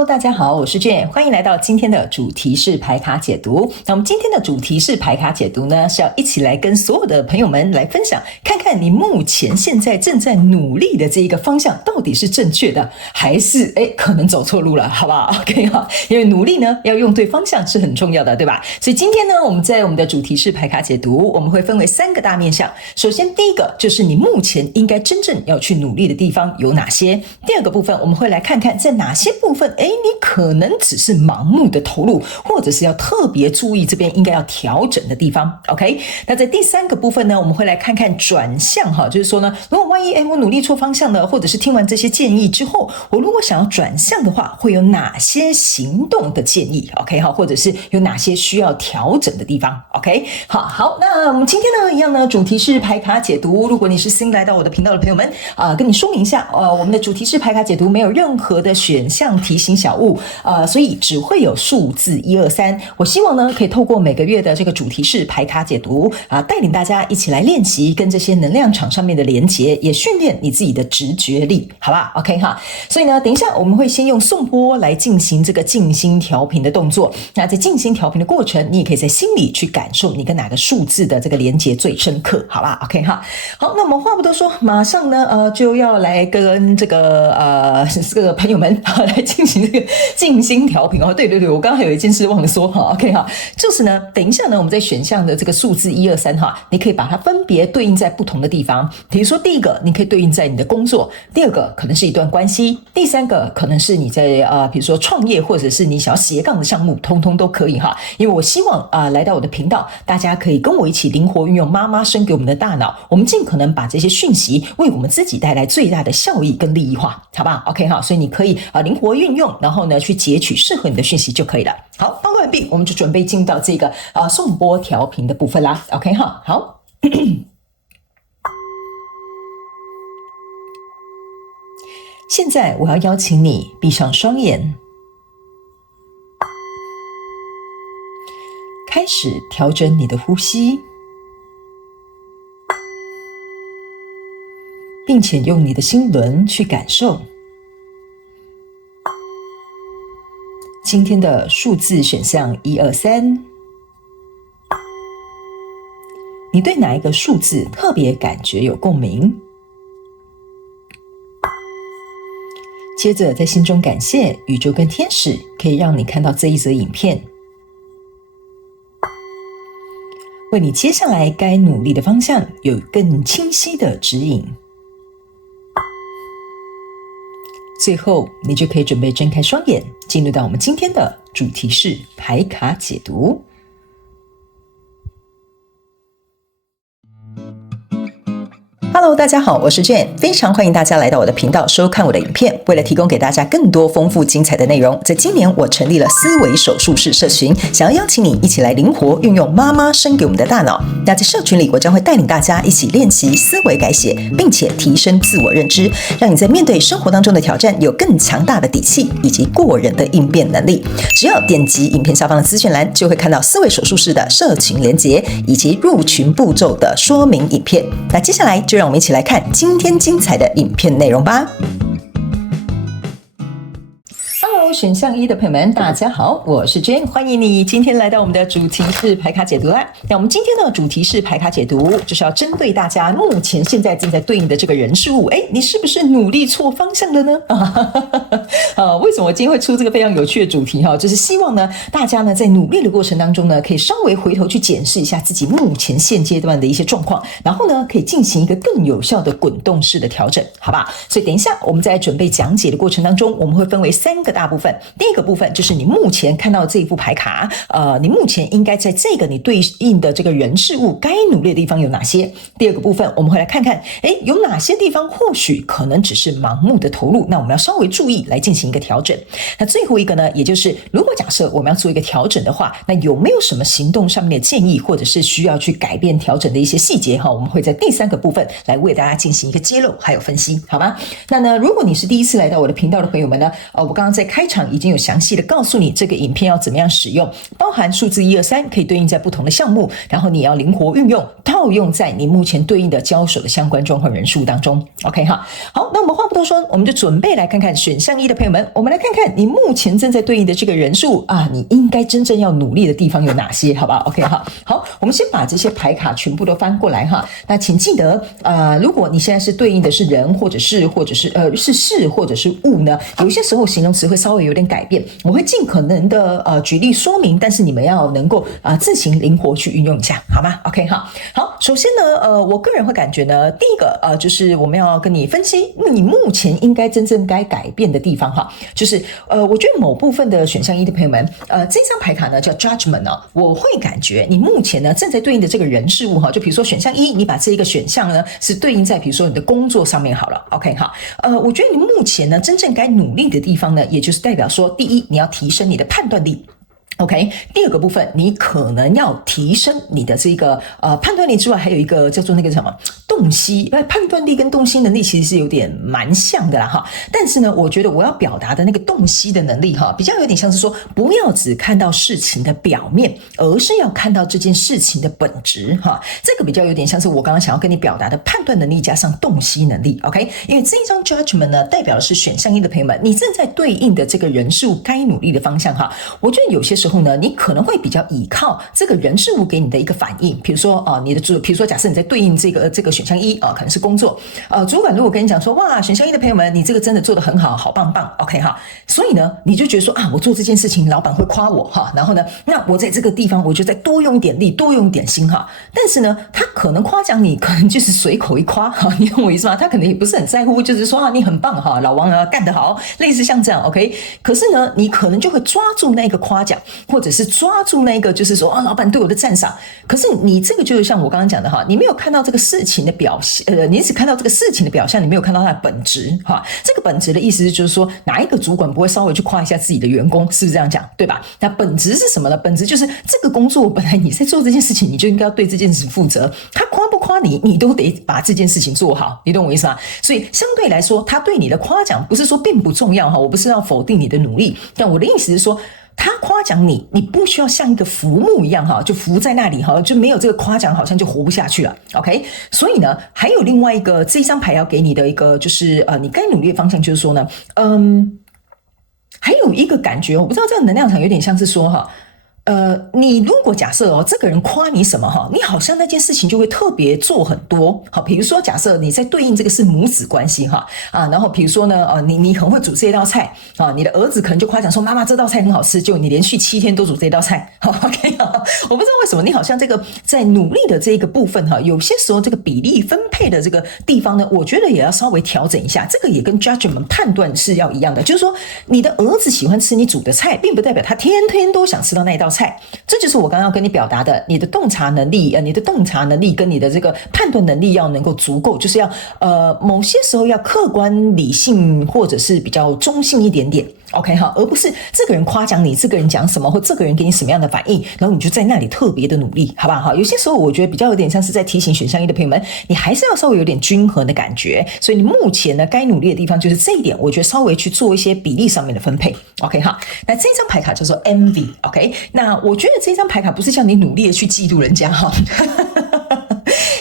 Hello， 大家好，我是 Jane， 欢迎来到今天的主题式牌卡解读。那我们今天的主题式牌卡解读呢，是要一起来跟所有的朋友们来分享，看看你目前现在正在努力的这一个方向到底是正确的，还是可能走错路了，好不好 ？OK 哈，因为努力呢要用对方向是很重要的，对吧？所以今天呢，我们在我们的主题式牌卡解读，我们会分为3个大面向。首先，第一个就是你目前应该真正要去努力的地方有哪些。第二个部分，我们会来看看在哪些部分，你可能只是盲目的投入，或者是要特别注意这边应该要调整的地方。OK， 那在第3个部分呢，我们会来看看转向哈，就是说呢，如果万一我努力错方向了，或者是听完这些建议之后，我如果想要转向的话，会有哪些行动的建议 ？OK 哈，或者是有哪些需要调整的地方 ？OK， 好，那我们今天呢，一样呢，主题是牌卡解读。如果你是新来到我的频道的朋友们跟你说明一下，我们的主题是牌卡解读，没有任何的选项提醒小物，所以只会有数字1、2、3。我希望呢，可以透过每个月的这个主题式牌卡解读带领大家一起来练习跟这些能量场上面的连结，也训练你自己的直觉力，好吧 ？OK 哈。所以呢，等一下我们会先用颂钵来进行这个静心调频的动作。那在静心调频的过程，你也可以在心里去感受你跟哪个数字的这个连结最深刻，好吧 ？OK 哈。好，那我们话不多说，马上呢，就要来跟这个朋友们来进行这个静心调频哦。对，我刚刚还有一件事忘了说哈 ，OK 哈，就是呢，等一下呢，我们在选项的这个数字1、2、3哈，你可以把它分别对应在不同的地方。比如说，第一个你可以对应在你的工作，第二个可能是一段关系，第三个可能是你在比如说创业，或者是你想要斜杠的项目，通通都可以哈。因为我希望来到我的频道，大家可以跟我一起灵活运用妈妈生给我们的大脑，我们尽可能把这些讯息为我们自己带来最大的效益跟利益化，好吧 ？OK 哈，所以你可以灵活运用，然后呢去截取适合你的讯息就可以了。好，报告完毕，我们就准备进到这个颂钵调频的部分啦。OK 哈，好。现在我要邀请你闭上双眼，开始调整你的呼吸，并且用你的心轮去感受今天的数字选项1、2、3，你对哪一个数字特别感觉有共鸣？接着在心中感谢宇宙跟天使可以让你看到这一则影片，为你接下来该努力的方向有更清晰的指引。最后你就可以准备睁开双眼，进入到我们今天的主题是牌卡解读。Hello， 大家好，我是 Jane， 非常欢迎大家来到我的频道收看我的影片。为了提供给大家更多丰富精彩的内容，在今年我成立了思维手术室社群，想要邀请你一起来灵活运用妈妈生给我们的大脑。那在社群里，我将会带领大家一起练习思维改写，并且提升自我认知，让你在面对生活当中的挑战有更强大的底气以及过人的应变能力。只要点击影片下方的资讯栏，就会看到思维手术室的社群连结以及入群步骤的说明影片。那接下来就让我们一起来看今天精彩的影片内容吧。选项1的朋友们，大家好，我是 Jane， 欢迎你今天来到我们的主题是牌卡解读啦。那我们今天的主题是牌卡解读，就是要针对大家目前现在正在对应的这个人事物，你是不是努力错方向了呢？为什么我今天会出这个非常有趣的主题哈？就是希望呢，大家呢在努力的过程当中呢，可以稍微回头去检视一下自己目前现阶段的一些状况，然后呢，可以进行一个更有效的滚动式的调整，好吧？所以等一下我们在准备讲解的过程当中，我们会分为3个大部分。第一个部分就是你目前看到这一副牌卡，你目前应该在这个你对应的这个人事物该努力的地方有哪些？第二个部分我们会来看看，有哪些地方或许可能只是盲目的投入，那我们要稍微注意来进行一个调整。那最后一个呢，也就是如果假设我们要做一个调整的话，那有没有什么行动上面的建议，或者是需要去改变调整的一些细节哈？我们会在第3个部分来为大家进行一个揭露还有分析，好吗？那呢，如果你是第一次来到我的频道的朋友们呢，我刚刚在开场已经有详细的告诉你这个影片要怎么样使用，包含数字1、2、3可以对应在不同的项目，然后你要灵活运用，套用在你目前对应的交手的相关状况人数当中。OK 哈，好，那我们话不多说，我们就准备来看看选项1的朋友们，我们来看看你目前正在对应的这个人数啊，你应该真正要努力的地方有哪些，好不好 ？OK 哈，好，我们先把这些牌卡全部都翻过来哈。那请记得如果你现在是对应的是人或者是事或者是物呢，有些时候形容词会稍微有点改变，我会尽可能的举例说明，但是你们要能够自行灵活去运用一下，好吗 ？OK 哈，好，首先呢，我个人会感觉呢，第一个就是我们要跟你分析你目前应该真正该改变的地方哈，就是我觉得某部分的选项1的朋友们，这张牌卡呢叫 Judgment 呢，我会感觉你目前呢正在对应的这个人事物哈，就比如说选项1，你把这一个选项呢是对应在比如说你的工作上面好了 ，OK 哈，我觉得你目前呢真正该努力的地方呢，也就是代表说，第一，你要提升你的判断力。OK， 第二个部分，你可能要提升你的这个判断力之外，还有一个叫做那个什么洞悉，判断力跟洞悉能力其实是有点蛮像的啦哈。但是呢，我觉得我要表达的那个洞悉的能力哈，比较有点像是说，不要只看到事情的表面，而是要看到这件事情的本质哈。这个比较有点像是我刚刚想要跟你表达的判断能力加上洞悉能力。OK， 因为这一张 Judgment 呢，代表的是选项1的朋友们，你正在对应的这个人事物该努力的方向哈。我觉得有些时候呢，你可能会比较依靠这个人事物给你的一个反应，比如说比如说假设你在对应这个选项1可能是工作，主管如果跟你讲说，哇，选项1的朋友们，你这个真的做得很好，好棒棒 ，OK 哈，所以呢，你就觉得说我做这件事情，老板会夸我哈，然后呢，那我在这个地方我就再多用一点力，多用一点心哈，但是呢，他可能夸奖你，可能就是随口一夸哈，你懂我意思吗？他可能也不是很在乎，就是说你很棒哈，老王干得好，类似像这样 OK， 可是呢，你可能就会抓住那个夸奖，或者是抓住那个就是说老板对我的赞赏，可是你这个就是像我刚刚讲的哈，你没有看到这个事情的表现，你只看到这个事情的表象，你没有看到它的本质哈。这个本质的意思就是说，哪一个主管不会稍微去夸一下自己的员工，是不是这样讲，对吧？那本质是什么呢？本质就是这个工作本来你在做这件事情，你就应该要对这件事负责，他夸不夸你，你都得把这件事情做好，你懂我意思吗？所以相对来说，他对你的夸奖不是说并不重要哈，我不是要否定你的努力，但我的意思是说，他夸奖你，你不需要像一个浮木一样哈，就浮在那里哈，就没有这个夸奖，好像就活不下去了。OK， 所以呢，还有另外一个这张牌要给你的一个就是你该努力的方向，就是说呢，还有一个感觉，我不知道这个能量场有点像是说哈。你如果假设这个人夸你什么哈，你好像那件事情就会特别做很多。好，比如说假设你在对应这个是母子关系哈然后比如说呢你很会煮这道菜你的儿子可能就夸奖说妈妈这道菜很好吃，就你连续7天都煮这道菜。OK 我不知道为什么你好像这个在努力的这个部分有些时候这个比例分配的这个地方呢，我觉得也要稍微调整一下。这个也跟 judgment 判断是要一样的，就是说你的儿子喜欢吃你煮的菜，并不代表他天天都想吃到那一道菜。这就是我刚刚要跟你表达的，你的洞察能力跟你的这个判断能力要能够足够，就是要某些时候要客观理性或者是比较中性一点点。OK 哈，而不是这个人夸奖你，这个人讲什么或这个人给你什么样的反应，然后你就在那里特别的努力，好不好？有些时候我觉得比较有点像是在提醒选项1的朋友们，你还是要稍微有点均衡的感觉。所以你目前呢该努力的地方就是这一点，我觉得稍微去做一些比例上面的分配。OK 哈，那这张牌卡叫做 Envy。OK， 那我觉得这张牌卡不是叫你努力的去嫉妒人家哈。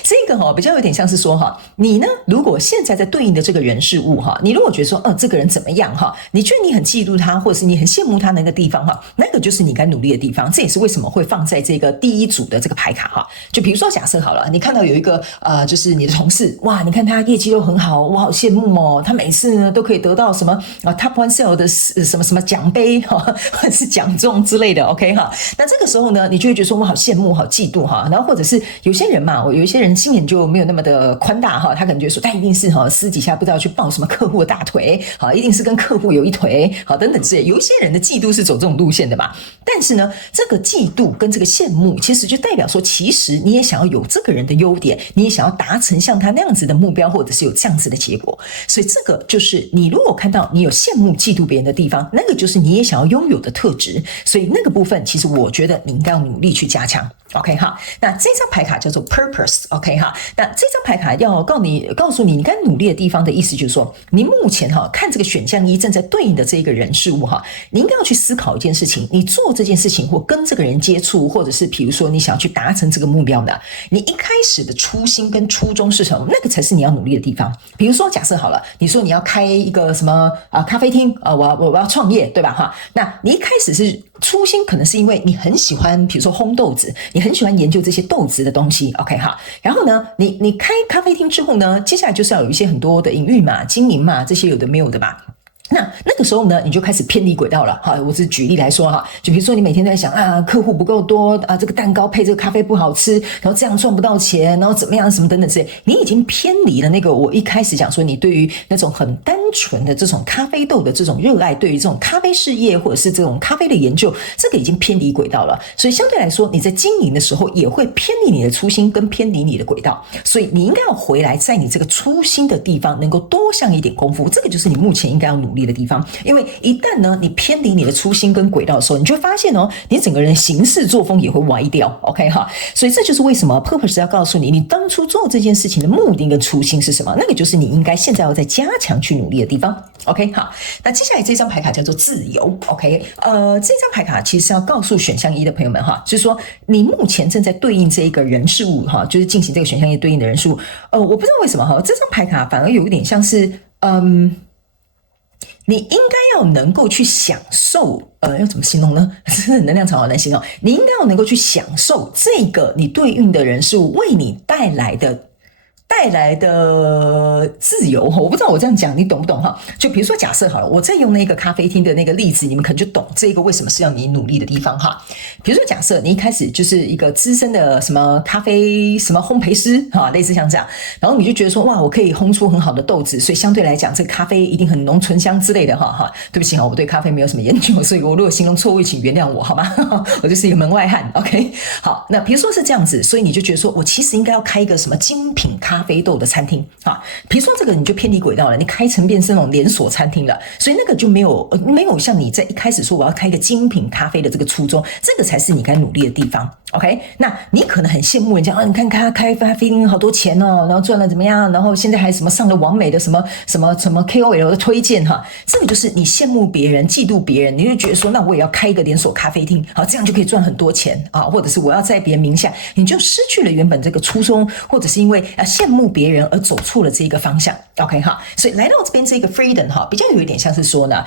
这个比较有点像是说你呢如果现在在对应的这个人事物你如果觉得说这个人怎么样你觉得你很嫉妒他，或者是你很羡慕他那个地方那个就是你该努力的地方。这也是为什么会放在这个第一组的这个牌卡就比如说假设好了，你看到有一个就是你的同事，哇，你看他业绩都很好，我好羡慕哦，他每次呢都可以得到什么Top One Sale 的什么什么奖杯或者是奖状之类的 OK 那这个时候呢你就会觉得说我好羡慕好嫉妒然后或者是有些人嘛，有一些人心眼就没有那么的宽大他可能觉得说他一定是私底下不知道去抱什么客户的大腿一定是跟客户有一腿等等之类。有一些人的嫉妒是走这种路线的嘛，但是呢这个嫉妒跟这个羡慕其实就代表说，其实你也想要有这个人的优点，你也想要达成像他那样子的目标，或者是有这样子的结果。所以这个就是你如果看到你有羡慕嫉妒别人的地方，那个就是你也想要拥有的特质。所以那个部分其实我觉得你应该要努力去加强。OK 哈，那这张牌卡叫做 Purpose。 OK 哈，哈，那这张牌卡要告诉你你该努力的地方的意思就是说，你目前看这个选项一正在对应的这个人事物你应该要去思考一件事情，你做这件事情或跟这个人接触，或者是比如说你想要去达成这个目标的，你一开始的初心跟初衷是什么？那个才是你要努力的地方。比如说假设好了，你说你要开一个什么咖啡厅我要创业，对吧那你一开始是初心可能是因为你很喜欢比如说烘豆子，你很喜欢研究这些豆子的东西 OK 然后呢你开咖啡厅之后呢，接下来就是要有一些很多的营运嘛、经营嘛，这些有的没有的吧。那个时候呢，你就开始偏离轨道了我只举例来说就比如说你每天在想客户不够多这个蛋糕配这个咖啡不好吃，然后这样赚不到钱，然后怎么样什么等等之类，你已经偏离了那个我一开始讲说你对于那种很单纯的这种咖啡豆的这种热爱，对于这种咖啡事业或者是这种咖啡的研究，这个已经偏离轨道了。所以相对来说，你在经营的时候也会偏离你的初心跟偏离你的轨道，所以你应该要回来在你这个初心的地方能够多下一点功夫，这个就是你目前应该要努力的地方。因为一旦呢你偏离你的初心跟轨道的时候，你就会发现你整个人行事作风也会歪掉 OK 所以这就是为什么 Purpose 要告诉你，你当初做这件事情的目的跟初心是什么，那个就是你应该现在要再加强去努力的地方 OK 好，那接下来这张牌卡叫做自由 OK 这张牌卡其实要告诉选项一的朋友们就是说你目前正在对应这一个人事物就是进行这个选项一对应的人事物我不知道为什么这张牌卡反而有一点像是你应该要能够去享受要怎么形容呢？能量场好难形容。你应该要能够去享受这个你对应的人事物为你带来的自由我不知道我这样讲你懂不懂就比如说假设好了，我再用那个咖啡厅的那个例子，你们可能就懂这个为什么是要你努力的地方比如说假设你一开始就是一个资深的什么咖啡什么烘焙师类似像这样，然后你就觉得说哇我可以烘出很好的豆子，所以相对来讲这个咖啡一定很浓醇香之类的对不起我对咖啡没有什么研究，所以我如果形容错误请原谅我好吗我就是一个门外汉 OK 好，那比如说是这样子，所以你就觉得说我其实应该要开一个什么精品咖啡豆的餐厅比如说这个你就偏离轨道了，你开成变成那种连锁餐厅了，所以那个就没有像你在一开始说我要开一个精品咖啡的这个初衷，这个才是你该努力的地方 OK 那你可能很羡慕人家你看他开咖啡厅好多钱然后赚了怎么样，然后现在还什么上了网美的什么 KOL 的推荐这个就是你羡慕别人嫉妒别人，你就觉得说那我也要开一个连锁咖啡厅这样就可以赚很多钱或者是我要在别人名下，你就失去了原本这个初衷，或者是因为羡慕别人而走错了这个方向 OK 所以来到这边这个 freedom 比较有一点像是说呢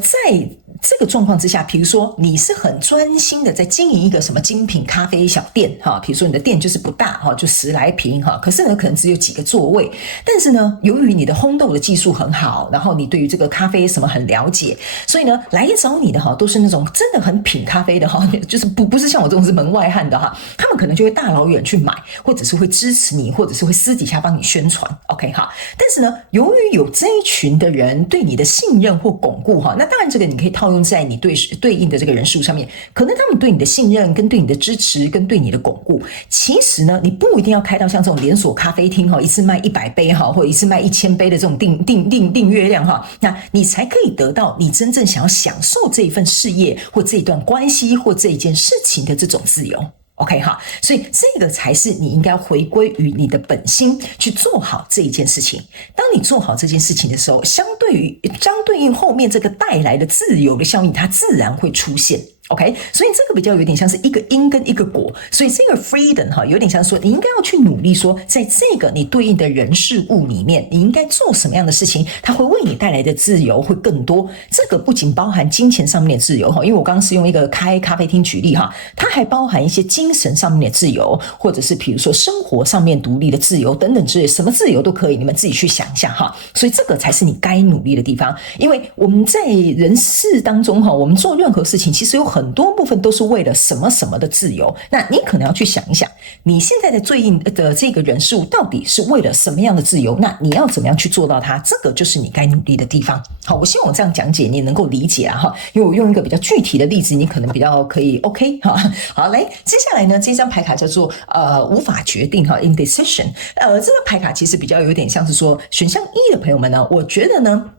在这个状况之下，比如说你是很专心的在经营一个什么精品咖啡小店比如说你的店就是不大就10来坪可是呢可能只有几个座位，但是呢由于你的烘豆的技术很好，然后你对于这个咖啡什么很了解，所以呢来找你的都是那种真的很品咖啡的就是不是像我这种是门外汉的他们可能就会大老远去买，或者是会支持你，或者是会私底下帮你宣传 OK 但是呢由于有这一群的人对你的信任或巩固那当然这个你可以套用在你对应的这个人数上面，可能他们对你的信任跟对你的支持跟对你的巩固，其实呢你不一定要开到像这种连锁咖啡厅一次卖100杯或者一次卖1000杯的这种订阅量那你才可以得到你真正想要享受这一份事业或这一段关系或这一件事情的这种自由OK 所以这个才是你应该回归于你的本心去做好这一件事情。当你做好这件事情的时候，相对应后面这个带来的自由的效应，它自然会出现。OK， 所以这个比较有点像是一个因跟一个果，所以这个 freedom 有点像说你应该要去努力说，在这个你对应的人事物里面，你应该做什么样的事情，它会为你带来的自由会更多。这个不仅包含金钱上面的自由，因为我刚刚是用一个开咖啡厅举例它还包含一些精神上面的自由，或者是比如说生活上面独立的自由等等之类，什么自由都可以，你们自己去想一下所以这个才是你该努力的地方。因为我们在人世当中我们做任何事情其实有很多部分都是为了什么什么的自由，那你可能要去想一想，你现在的对应的这个人事物到底是为了什么样的自由，那你要怎么样去做到它，这个就是你该努力的地方。好，我希望我这样讲解你能够理解因为我用一个比较具体的例子，你可能比较可以 OK 好，来，接下来呢，这张牌卡叫做无法决定indecision。这张牌卡其实比较有点像是说选项一的朋友们呢，我觉得呢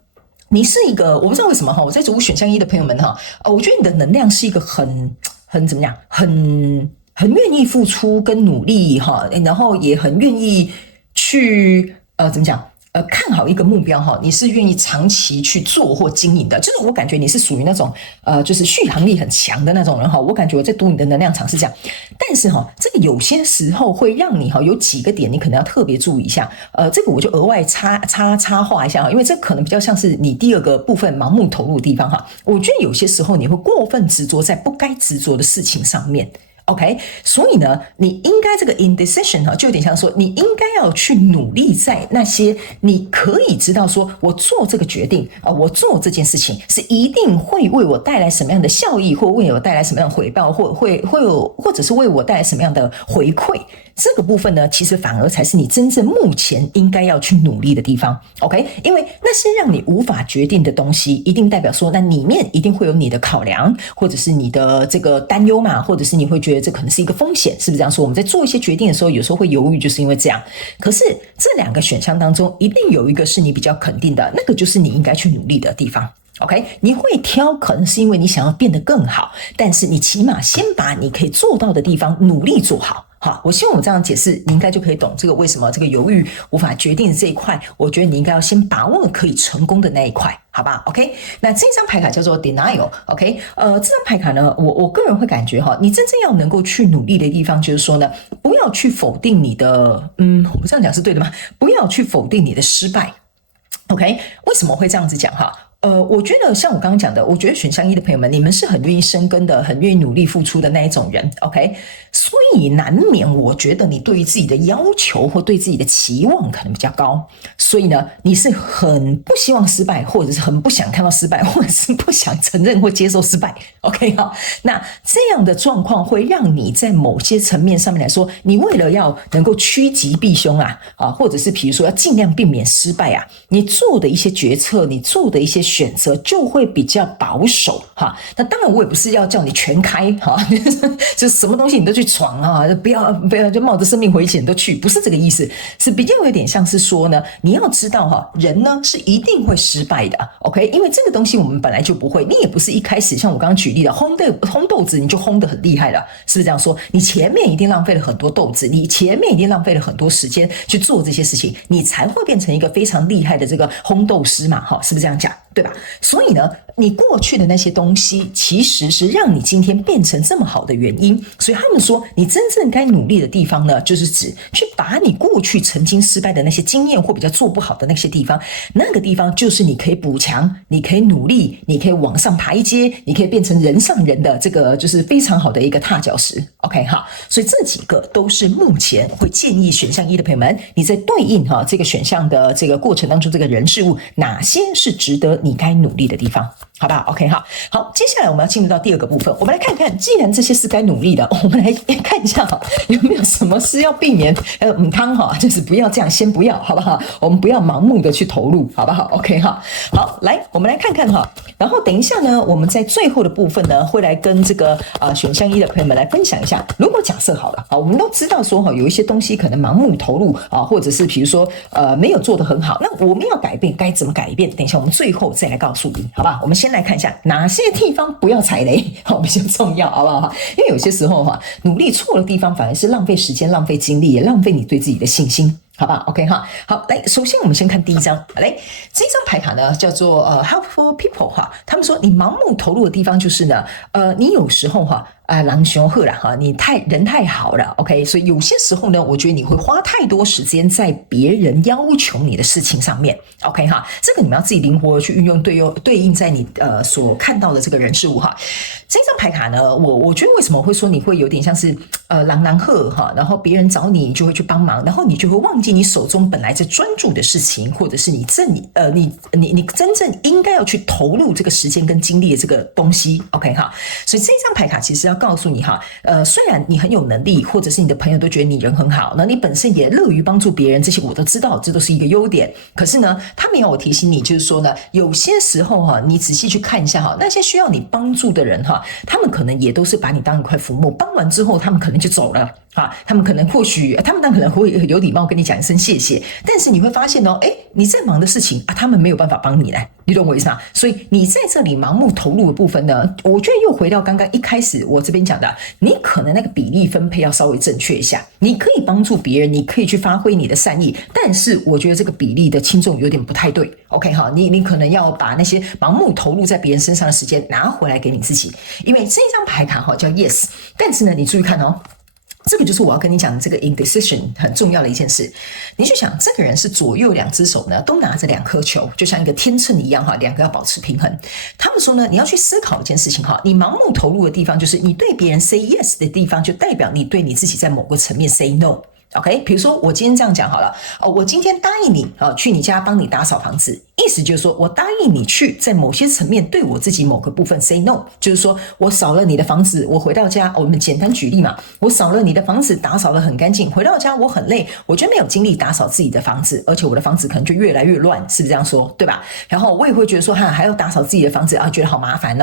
你是一个，我不知道为什么我在读选项一的朋友们我觉得你的能量是一个很怎么样，很很愿意付出跟努力哈，然后也很愿意去怎么讲？看好一个目标哈，你是愿意长期去做或经营的，就是我感觉你是属于那种就是续航力很强的那种人哈。我感觉我在读你的能量场是这样，但是哈，这个有些时候会让你哈有几个点你可能要特别注意一下。这个我就额外插话一下哈，因为这可能比较像是你第二个部分盲目投入的地方哈。我觉得有些时候你会过分执着在不该执着的事情上面。OK， 所以呢，你应该这个 indecision 哈，就有点像说，你应该要去努力在那些你可以知道说，我做这个决定我做这件事情是一定会为我带来什么样的效益，或为我带来什么样的回报，或者是为我带来什么样的回馈。这个部分呢，其实反而才是你真正目前应该要去努力的地方 ，OK？ 因为那些让你无法决定的东西，一定代表说，那里面一定会有你的考量，或者是你的这个担忧嘛，或者是你会觉得这可能是一个风险，是不是这样说？我们在做一些决定的时候，有时候会犹豫，就是因为这样。可是这两个选项当中，一定有一个是你比较肯定的，那个就是你应该去努力的地方。OK， 你会挑，可能是因为你想要变得更好，但是你起码先把你可以做到的地方努力做好。好，我希望我这样解释，你应该就可以懂这个为什么这个犹豫无法决定的这一块，我觉得你应该要先把握可以成功的那一块，好吧 ？OK， 那这张牌卡叫做 Denial，OK， 这张牌卡呢，我个人会感觉哈，你真正要能够去努力的地方，就是说呢，不要去否定你的，我这样讲是对的吗？不要去否定你的失败。OK， 为什么会这样子讲哈？我觉得像我刚刚讲的，我觉得选项一的朋友们，你们是很愿意深耕的，很愿意努力付出的那一种人 ，OK？ 所以难免我觉得你对于自己的要求或对自己的期望可能比较高，所以呢，你是很不希望失败，或者是很不想看到失败，或者是不想承认或接受失败 ，OK 哈？那这样的状况会让你在某些层面上面来说，你为了要能够趋吉避凶或者是比如说要尽量避免失败你做的一些决策，你做的一些选择就会比较保守哈。那当然我也不是要叫你全开哈，就是什么东西你都去闯不要就冒着生命危险都去，不是这个意思，是比较有点像是说呢，你要知道人呢是一定会失败的 ，OK？ 因为这个东西我们本来就不会，你也不是一开始像我刚刚举例的烘豆子你就烘得很厉害了，是不是这样说？你前面一定浪费了很多豆子，你前面一定浪费了很多时间去做这些事情，你才会变成一个非常厉害的这个烘豆师嘛，是不是这样讲？对吧？所以呢，你过去的那些东西其实是让你今天变成这么好的原因。所以他们说，你真正该努力的地方呢，就是指去把你过去曾经失败的那些经验或比较做不好的那些地方，那个地方就是你可以补强，你可以努力，你可以往上爬一阶，你可以变成人上人的这个就是非常好的一个踏脚石。OK 哈，所以这几个都是目前会建议选项一的朋友们，你在对应这个选项的这个过程当中，这个人事物哪些是值得你该努力的地方，好吧 ？OK 哈，好，接下来我们要进入到第二个部分，我们来看看，既然这些是该努力的，我们来看一下有没有什么是要避免母汤就是不要这样，先不要，好不好？我们不要盲目的去投入，好不好 ？OK 哈，好，来，我们来看看然后等一下呢，我们在最后的部分呢，会来跟这个选项一的朋友们来分享一下，如果假设好了我们都知道说有一些东西可能盲目投入或者是比如说没有做得很好，那我们要改变该怎么改变？等一下我们最后再来告诉你，好不好？我们先来看一下哪些地方不要踩雷，比较重要，好不好？因为有些时候努力错的地方反而是浪费时间、浪费精力，也浪费你对自己的信心。好吧 ，OK 哈，好，来，首先我们先看第一张，来，这张牌卡呢叫做helpful people 他们说你盲目投入的地方就是呢，你有时候狼熊鹤啦你人太好了 ，OK， 所以有些时候呢，我觉得你会花太多时间在别人要求你的事情上面 ，OK 哈，这个你们要自己灵活去运用对应在你所看到的这个人事物这张牌卡呢，我觉得为什么会说你会有点像是狼鹤然后别人找你就会去帮忙，然后你就会忘记你手中本来在专注的事情，或者是你真正应该要去投入这个时间跟精力的这个东西 ，OK 哈，所以这张牌卡其实要告诉你虽然你很有能力，或者是你的朋友都觉得你人很好，那你本身也乐于帮助别人，这些我都知道，这都是一个优点。可是呢，他们要我提醒你，就是说呢，有些时候你仔细去看一下那些需要你帮助的人他们可能也都是把你当一块浮木，帮完之后他们可能就走了。他们可能或许他们当然可能会有礼貌跟你讲一声谢谢，但是你会发现你在忙的事情他们没有办法帮你来，你懂我意思吗？所以你在这里盲目投入的部分呢，我觉得又回到刚刚一开始我这边讲的，你可能那个比例分配要稍微正确一下，你可以帮助别人，你可以去发挥你的善意，但是我觉得这个比例的轻重有点不太对。 OK 你可能要把那些盲目投入在别人身上的时间拿回来给你自己，因为这张牌卡叫 Yes， 但是呢你注意看这个就是我要跟你讲的这个 indecision 很重要的一件事。你去想，这个人是左右两只手呢都拿着2颗球，就像一个天秤一样2个要保持平衡。他们说呢，你要去思考一件事情你盲目投入的地方，就是你对别人 say yes 的地方，就代表你对你自己在某个层面 say no。OK， 比如说我今天这样讲好了，我今天答应你去你家帮你打扫房子，意思就是说我答应你去在某些层面对我自己某个部分 say no， 就是说我扫了你的房子，我回到家，我们简单举例嘛，我扫了你的房子，打扫得很干净，回到家我很累，我就没有精力打扫自己的房子，而且我的房子可能就越来越乱，是不是这样说，对吧？然后我也会觉得说还要打扫自己的房子觉得好麻烦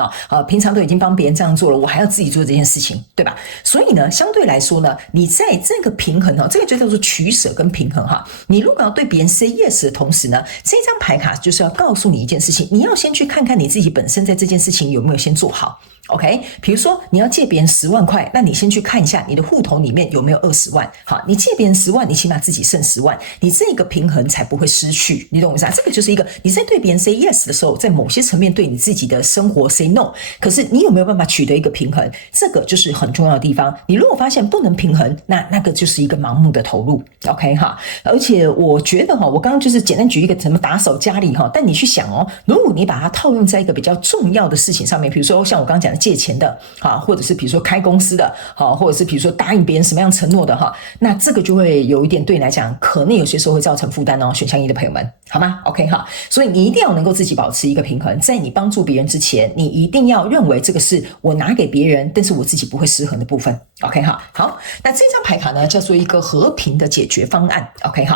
平常都已经帮别人这样做了，我还要自己做这件事情，对吧？所以呢，相对来说呢，你在这个平衡这个就叫做取舍跟平衡你如果要对别人 say yes 的同时呢，这张牌卡就是要告诉你一件事情，你要先去看看你自己本身在这件事情有没有先做好。OK， 比如说你要借别人10万块，那你先去看一下你的户头里面有没有20万。好，你借别人10万，你起码自己剩10万，你这个平衡才不会失去。你懂我意思这个就是一个你在对别人 say yes 的时候，在某些层面对你自己的生活 say no， 可是你有没有办法取得一个平衡，这个就是很重要的地方。你如果发现不能平衡，那个就是一个盲目的投入。OK 而且我觉得我刚刚就是简单举一个怎么打扫家里但你去想如果你把它套用在一个比较重要的事情上面，比如说像我刚刚讲的借钱的或者是比如说开公司的或者是比如说答应别人什么样承诺的那这个就会有一点对你来讲可能有些时候会造成负担选项1的朋友们，好吗？ OK 所以你一定要能够自己保持一个平衡，在你帮助别人之前，你一定要认为这个是我拿给别人，但是我自己不会失衡的部分。 OK 好，那这张牌卡呢叫做一个和平的解决方案。 OK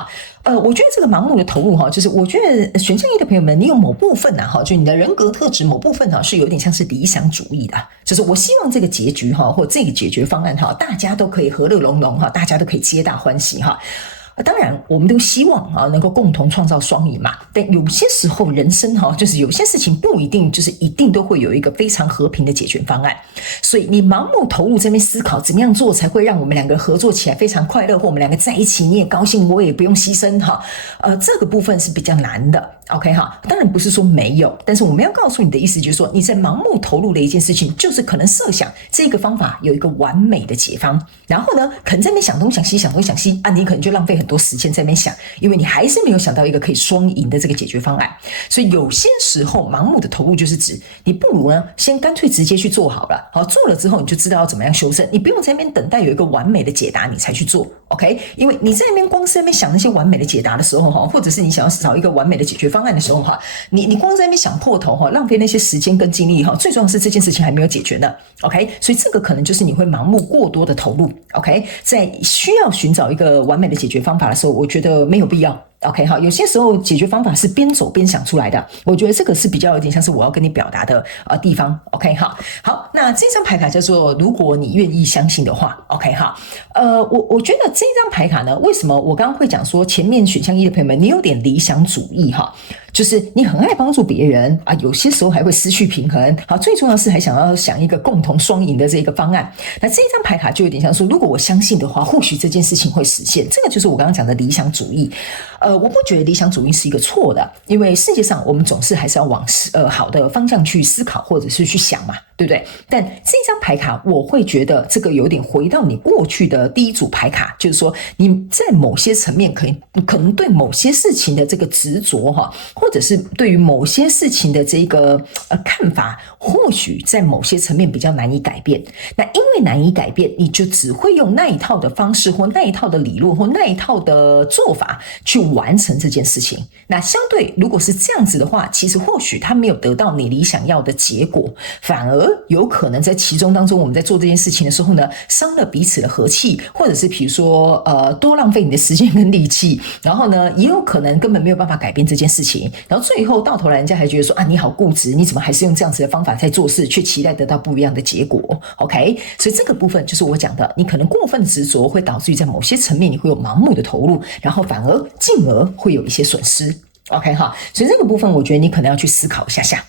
我觉得这个盲目的投入就是我觉得选项1的朋友们，你有某部分就你的人格特质某部分是有点像是理想主义的，就是我希望这个结局或这个解决方案大家都可以和乐融融大家都可以皆大欢喜当然我们都希望能够共同创造双赢嘛，但有些时候人生就是有些事情不一定就是一定都会有一个非常和平的解决方案，所以你盲目投入这边思考怎么样做才会让我们两个合作起来非常快乐，或我们两个在一起你也高兴我也不用牺牲这个部分是比较难的。 OK 当然不是说没有，但是我们要告诉你的意思就是说，你在盲目投入的一件事情，就是可能设想这个方法有一个完美的解方，然后呢可能在那边想东想西想东想西你可能就浪费很多时间在那边想，因为你还是没有想到一个可以双赢的这个解决方案。所以有些时候盲目的投入就是指你不如呢先干脆直接去做好了，做了之后你就知道要怎么样修正，你不用在那边等待有一个完美的解答你才去做。 OK， 因为你在那边光是在那边想那些完美的解答的时候或者是你想要找一个完美的解决方案的时候你光在那边想破头浪费那些时间跟精力最重要的是这件事情还没有解决呢。 OK， 所以这个可能就是你会盲目过多的投入。 OK， 在需要寻找一个完美的解决方法的时候，我觉得没有必要。OK 有些时候解决方法是边走边想出来的，我觉得这个是比较有点像是我要跟你表达的地方。 OK 好，那这张牌卡叫做如果你愿意相信的话。 OK 我觉得这张牌卡呢，为什么我刚刚会讲说前面选项1的朋友们你有点理想主义就是你很爱帮助别人有些时候还会失去平衡最重要是还想要想一个共同双赢的这个方案。那这张牌卡就有点像说，如果我相信的话，或许这件事情会实现，这个就是我刚刚讲的理想主义。我不觉得理想主义是一个错的，因为世界上我们总是还是要往好的方向去思考或者是去想嘛，对不对？但这张牌卡我会觉得这个有点回到你过去的第一组牌卡，就是说你在某些层面可能对某些事情的这个执着或者是对于某些事情的这个看法，或许在某些层面比较难以改变。那因为难以改变，你就只会用那一套的方式或那一套的理论或那一套的做法去完成这件事情。那相对如果是这样子的话，其实或许他没有得到你理想要的结果，反而有可能在其中当中，我们在做这件事情的时候呢，伤了彼此的和气，或者是比如说多浪费你的时间跟力气，然后呢也有可能根本没有办法改变这件事情，然后最后到头来人家还觉得说啊，你好固执，你怎么还是用这样子的方法在做事，却期待得到不一样的结果。 OK， 所以这个部分就是我讲的，你可能过分执着会导致于在某些层面你会有盲目的投入，然后反而进而会有一些损失。 OK 哈，所以这个部分我觉得你可能要去思考一下下，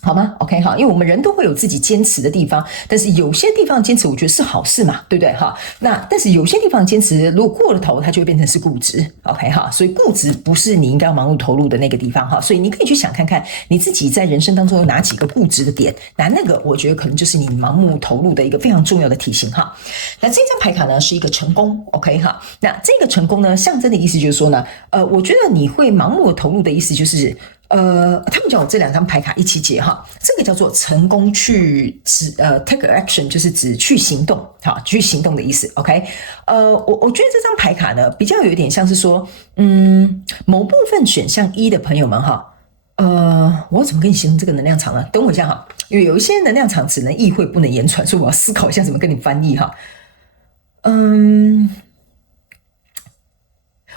好吗 ？OK 哈，因为我们人都会有自己坚持的地方，但是有些地方坚持我觉得是好事嘛，对不对哈？那但是有些地方坚持如果过了头，它就会变成是固执。 OK 哈，所以固执不是你应该要盲目投入的那个地方哈，所以你可以去想看看你自己在人生当中有哪几个固执的点，那个我觉得可能就是你盲目投入的一个非常重要的提醒哈。那这张牌卡呢是一个成功 ，OK 哈，那这个成功呢象征的意思就是说呢，我觉得你会盲目投入的意思就是他们叫我这两张牌卡一起解哈，这个叫做成功去take action， 就是指去行动，好，去行动的意思。OK，我觉得这张牌卡呢比较有一点像是说，某部分选项一的朋友们哈，我怎么跟你形容这个能量场呢？等我一下哈，因为有一些能量场只能意会不能言传，所以我要思考一下怎么跟你翻译哈。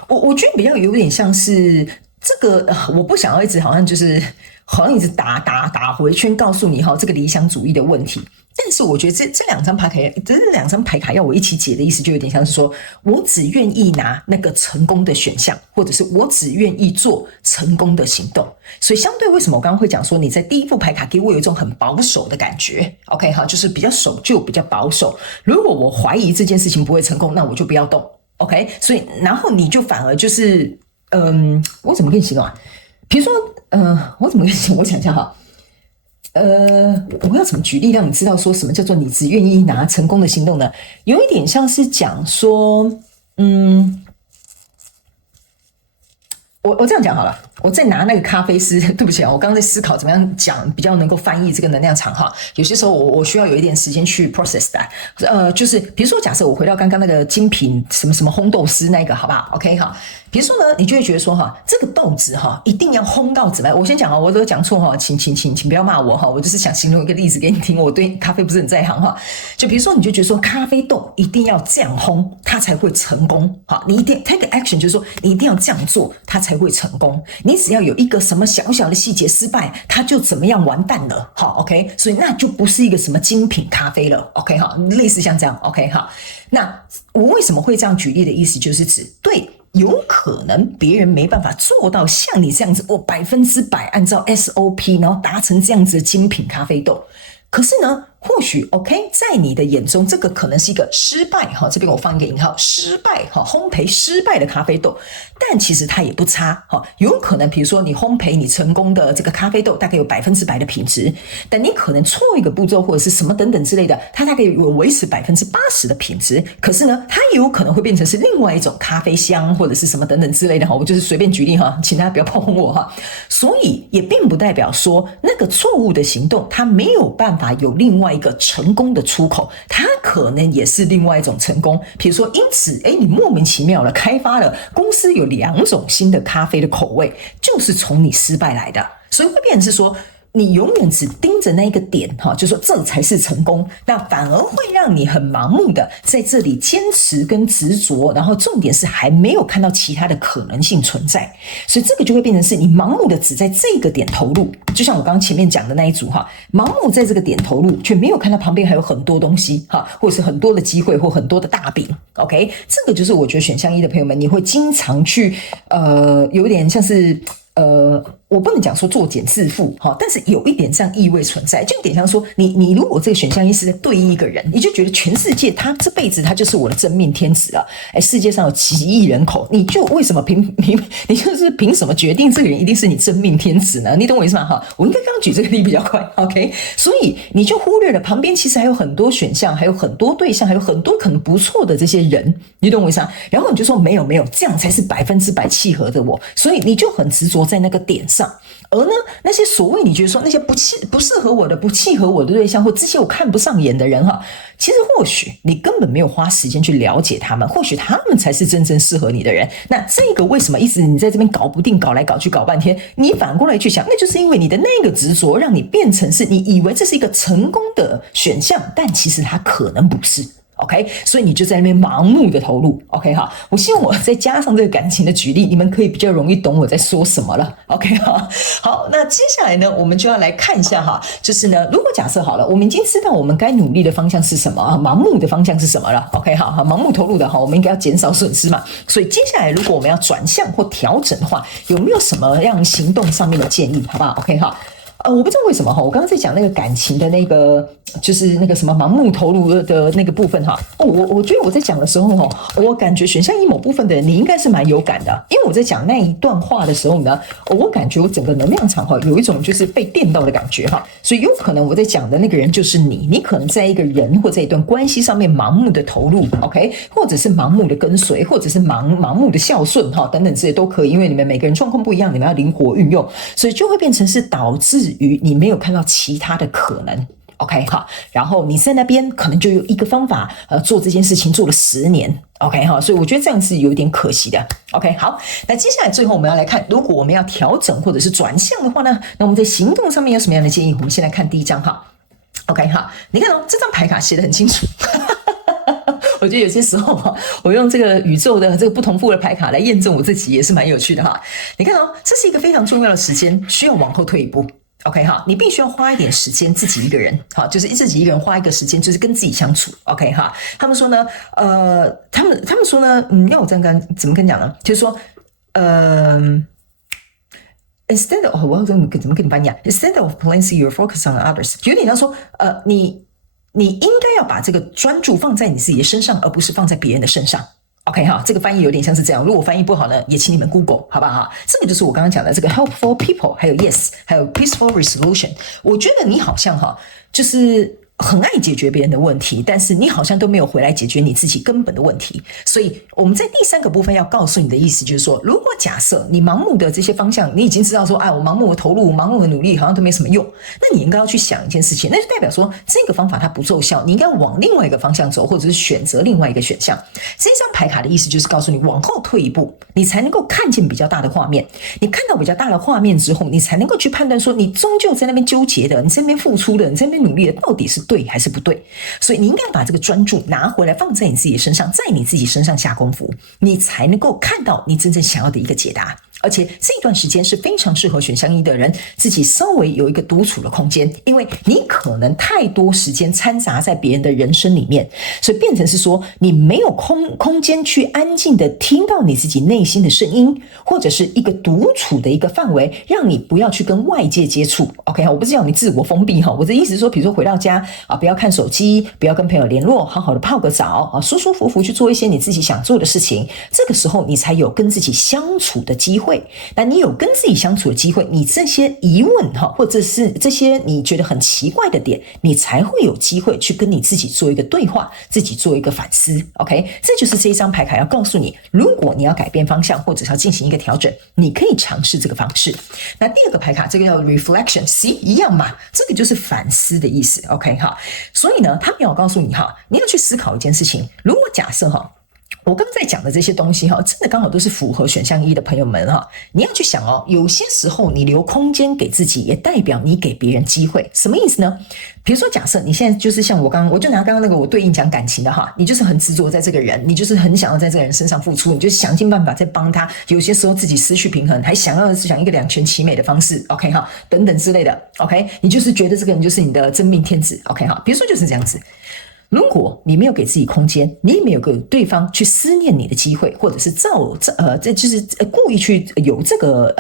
我觉得比较有点像是。这个我不想要一直好像一直打回圈告诉你哈这个理想主义的问题，但是我觉得这两张牌卡要我一起解的意思就有点像是说我只愿意拿那个成功的选项，或者是我只愿意做成功的行动。所以相对为什么我刚刚会讲说你在第一副牌卡给我有一种很保守的感觉 OK 哈，就是比较守旧比较保守，如果我怀疑这件事情不会成功，那我就不要动 OK， 所以然后你就反而就是我怎么跟你形容啊？比如说，我怎么跟你形容？我想一下哈，我要怎么举例让你知道说什么叫做你只愿意拿成功的行动呢？有一点像是讲说，我这样讲好了，我再拿那个咖啡师，对不起啊，我刚刚在思考怎么样讲比较能够翻译这个能量场哈。有些时候我需要有一点时间去 process 的，就是比如说假设我回到刚刚那个精品什么什么烘豆师那个，好不好 ？OK 哈。比如说呢，你就会觉得说哈，这个豆子哈一定要烘到怎么样？我先讲啊，我都讲错哈，请不要骂我哈，我就是想形容一个例子给你听。我对咖啡不是很在行哈，就比如说你就觉得说咖啡豆一定要这样烘，它才会成功。好，你一定 take action， 就是说你一定要这样做，它才会成功。你只要有一个什么小小的细节失败，它就怎么样完蛋了。好 ，OK， 所以那就不是一个什么精品咖啡了。OK 哈，类似像这样 OK 哈。那我为什么会这样举例的意思，就是指对。有可能别人没办法做到像你这样子，100%按照 SOP， 然后达成这样子的精品咖啡豆。可是呢，或许 OK， 在你的眼中，这个可能是一个失败哈，这边我放一个引号，失败哈，烘焙失败的咖啡豆，但其实它也不差哈，有可能比如说你烘焙你成功的这个咖啡豆大概有100%的品质，但你可能错一个步骤或者是什么等等之类的，它大概有维持80%的品质，可是呢，它也有可能会变成是另外一种咖啡香或者是什么等等之类的哈，我就是随便举例哈，请大家不要炮轰我哈，所以也并不代表说那个错误的行动它没有办法有另外一个成功的出口，它可能也是另外一种成功。比如说，因此，你莫名其妙的开发了公司有2种新的咖啡的口味，就是从你失败来的，所以会变成是说。你永远只盯着那一个点哈，就说这才是成功，那反而会让你很盲目的在这里坚持跟执着，然后重点是还没有看到其他的可能性存在，所以这个就会变成是你盲目的只在这个点投入，就像我刚刚前面讲的那一组哈，盲目在这个点投入，却没有看到旁边还有很多东西哈，或者是很多的机会或很多的大饼 ，OK， 这个就是我觉得选项1的朋友们，你会经常去有点像是。我不能讲说作茧自缚哈，但是有一点这样意味存在，就有点像说你如果这个选项1是在对应一个人，你就觉得全世界他这辈子他就是我的真命天子了，世界上有几亿人口，你就为什么你就是凭什么决定这个人一定是你真命天子呢？你懂我意思吗？哈，我应该刚刚举这个例比较快 ，OK， 所以你就忽略了旁边其实还有很多选项，还有很多对象，还有很多可能不错的这些人，你懂我意思吗？然后你就说没有，这样才是100%契合的我，所以你就很执着在那个点上。而呢，那些所谓你觉得说那些不适合我的、不契合我的对象，或这些我看不上眼的人哈，其实或许你根本没有花时间去了解他们，或许他们才是真正适合你的人。那这个为什么一直你在这边搞不定，搞来搞去搞半天，你反过来去想，那就是因为你的那个执着让你变成是你以为这是一个成功的选项，但其实它可能不是。OK， 所以你就在那边盲目的投入。OK 哈，我希望我再加上这个感情的举例，你们可以比较容易懂我在说什么了。OK 哈，好，那接下来呢，我们就要来看一下哈，就是呢，如果假设好了，我们已经知道我们该努力的方向是什么啊，盲目的方向是什么了。OK 哈，盲目投入的哈，我们应该要减少损失嘛。所以接下来如果我们要转向或调整的话，有没有什么样行动上面的建议，好不好 ？OK 哈。我不知道为什么哈，我刚刚在讲那个感情的那个，就是那个什么盲目投入的那个部分哈。我觉得我在讲的时候哈，我感觉选项一某部分的人你应该是蛮有感的，因为我在讲那一段话的时候呢，我感觉我整个能量场哈有一种就是被电到的感觉哈，所以有可能我在讲的那个人就是你，你可能在一个人或在一段关系上面盲目的投入 ，OK， 或者是盲目的跟随，或者是盲目的孝顺哈等等这些都可以，因为你们每个人状况不一样，你们要灵活运用，所以就会变成是导致于你没有看到其他的可能。OK 哈，然后你在那边可能就有一个方法，做这件事情做了10年 ，OK 哈，所以我觉得这样是有点可惜的。OK 好，那接下来最后我们要来看，如果我们要调整或者是转向的话呢，那我们在行动上面有什么样的建议？我们先来看第一张哈。OK 哈，你看这张牌卡写得很清楚。我觉得有些时候我用这个宇宙的这个不同副的牌卡来验证我自己也是蛮有趣的哈。你看这是一个非常重要的时间，需要往后退一步。OK 哈，你必须要花一点时间自己一个人，好，就是自己一个人花一个时间，就是跟自己相处。OK 哈，他们说呢，他们说呢，要我这样怎么跟你讲呢？就是说，instead of 我要怎么跟你翻译啊 ？Instead of placing your focus on others， 有点像说，你应该要把这个专注放在你自己的身上，而不是放在别人的身上。OK 哈，这个翻译有点像是这样。如果翻译不好呢，也请你们 Google 好不好？这个就是我刚刚讲的这个 helpful people， 还有 yes， 还有 peaceful resolution。我觉得你好像就是很爱解决别人的问题，但是你好像都没有回来解决你自己根本的问题。所以我们在第3个部分要告诉你的意思就是说，如果假设你盲目的这些方向，你已经知道说，我盲目的投入、盲目的努力好像都没什么用，那你应该要去想一件事情，那就代表说这个方法它不奏效，你应该往另外一个方向走，或者是选择另外一个选项。这张牌卡的意思就是告诉你往后退一步，你才能够看见比较大的画面。你看到比较大的画面之后，你才能够去判断说，你终究在那边纠结的，你在那边付出的，你在那边努力的，到底是对还是不对。所以你应该把这个专注拿回来放在你自己的身上，在你自己身上下功夫，你才能够看到你真正想要的一个解答。而且这段时间是非常适合选项1的人自己稍微有一个独处的空间，因为你可能太多时间掺杂在别人的人生里面，所以变成是说你没有空间去安静的听到你自己内心的声音，或者是一个独处的一个范围，让你不要去跟外界接触。 OK 我不是叫你自我封闭，我的意思是说，比如说回到家不要看手机，不要跟朋友联络，好好的泡个澡舒舒服服去做一些你自己想做的事情，这个时候你才有跟自己相处的机会。那你有跟自己相处的机会，你这些疑问或者是这些你觉得很奇怪的点，你才会有机会去跟你自己做一个对话，自己做一个反思。 OK， 这就是这一张牌卡要告诉你，如果你要改变方向或者是要进行一个调整，你可以尝试这个方式。那第2个牌卡这个叫 reflection， 一样嘛，这个就是反思的意思。 OK 所以呢他们要告诉你你要去思考一件事情，如果假设我刚才讲的这些东西真的刚好都是符合选项1的朋友们你要去想有些时候你留空间给自己，也代表你给别人机会。什么意思呢？比如说假设你现在就是像我就拿刚刚那个我对应讲感情的你就是很执着在这个人，你就是很想要在这个人身上付出，你就想尽办法在帮他，有些时候自己失去平衡，还想要一个两全其美的方式。 OK 等等之类的。 OK， 你就是觉得这个人就是你的真命天子。 OK 比如说就是这样子，如果你没有给自己空间，你也没有给对方去思念你的机会，或者是这就是故意去有这个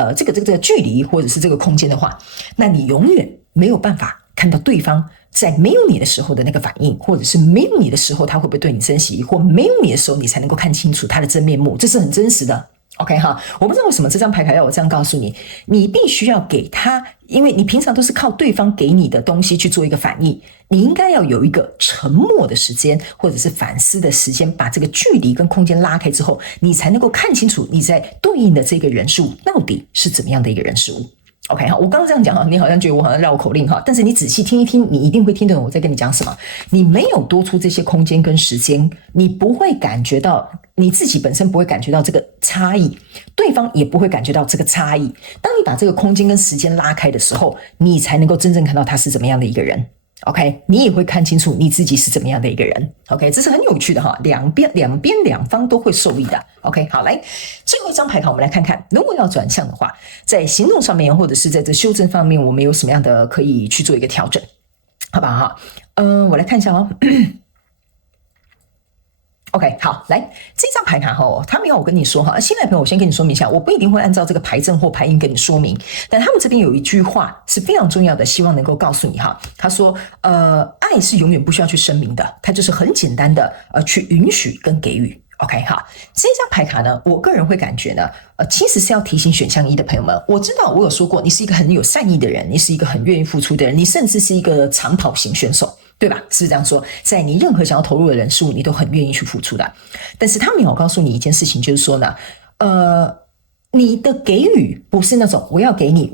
距离或者是这个空间的话，那你永远没有办法看到对方在没有你的时候的那个反应，或者是没有你的时候他会不会对你珍惜，或没有你的时候你才能够看清楚他的真面目，这是很真实的。OK 我不知道为什么这张牌卡要我这样告诉你，你必须要给他，因为你平常都是靠对方给你的东西去做一个反应，你应该要有一个沉默的时间，或者是反思的时间，把这个距离跟空间拉开之后，你才能够看清楚你在对应的这个人事物到底是怎么样的一个人事物。OK 好，我刚刚这样讲哈，你好像觉得我好像绕口令哈，但是你仔细听一听，你一定会听得懂我在跟你讲什么。你没有多出这些空间跟时间，你不会感觉到，你自己本身不会感觉到这个差异，对方也不会感觉到这个差异。当你把这个空间跟时间拉开的时候，你才能够真正看到他是怎么样的一个人。OK， 你也会看清楚你自己是怎么样的一个人。OK， 这是很有趣的哈，两方都会受益的。OK， 好，来最后一张牌卡，我们来看看，如果要转向的话，在行动上面或者是在这修正方面，我们有什么样的可以去做一个调整，好不好哈？我来看一下哦。OK， 好，来这张牌卡哈，他们要我跟你说哈，新来朋友，我先跟你说明一下，我不一定会按照这个牌阵或牌印跟你说明，但他们这边有一句话是非常重要的，希望能够告诉你哈。他说，爱是永远不需要去声明的，它就是很简单的去允许跟给予。OK， 好，这张牌卡呢，我个人会感觉呢，其实是要提醒选项一的朋友们，我知道我有说过，你是一个很有善意的人，你是一个很愿意付出的人，你甚至是一个长跑型选手。对吧？是不是这样说？在你任何想要投入的人事物，你都很愿意去付出的。但是他们有告诉你一件事情，就是说呢，你的给予不是那种我要给你，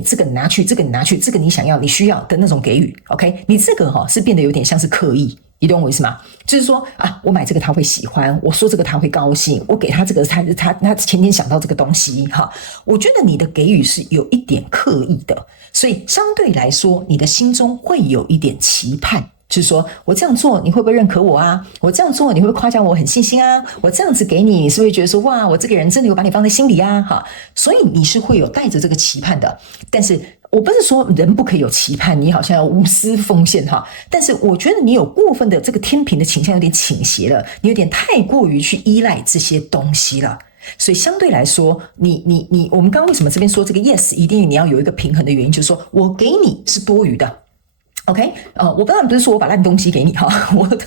这个你拿去，这个你拿去，这个你想要，你需要的那种给予。OK， 你这个是变得有点像是刻意。你懂我意思吗？就是说啊，我买这个他会喜欢，我说这个他会高兴，我给他这个他前天想到这个东西哈。我觉得你的给予是有一点刻意的，所以相对来说，你的心中会有一点期盼。就是说我这样做你会不会认可我啊？我这样做你会不会夸奖我很细心啊？我这样子给你，你是不是觉得说哇，我这个人真的有把你放在心里啊？哈，所以你是会有带着这个期盼的。但是我不是说人不可以有期盼，你好像要无私奉献哈。但是我觉得你有过分的这个天平的倾向有点倾斜了，你有点太过于去依赖这些东西了。所以相对来说，我们刚刚为什么这边说这个 yes 一定你要有一个平衡的原因，就是说我给你是多余的。OK， 我当然不是说我把烂东西给你哈，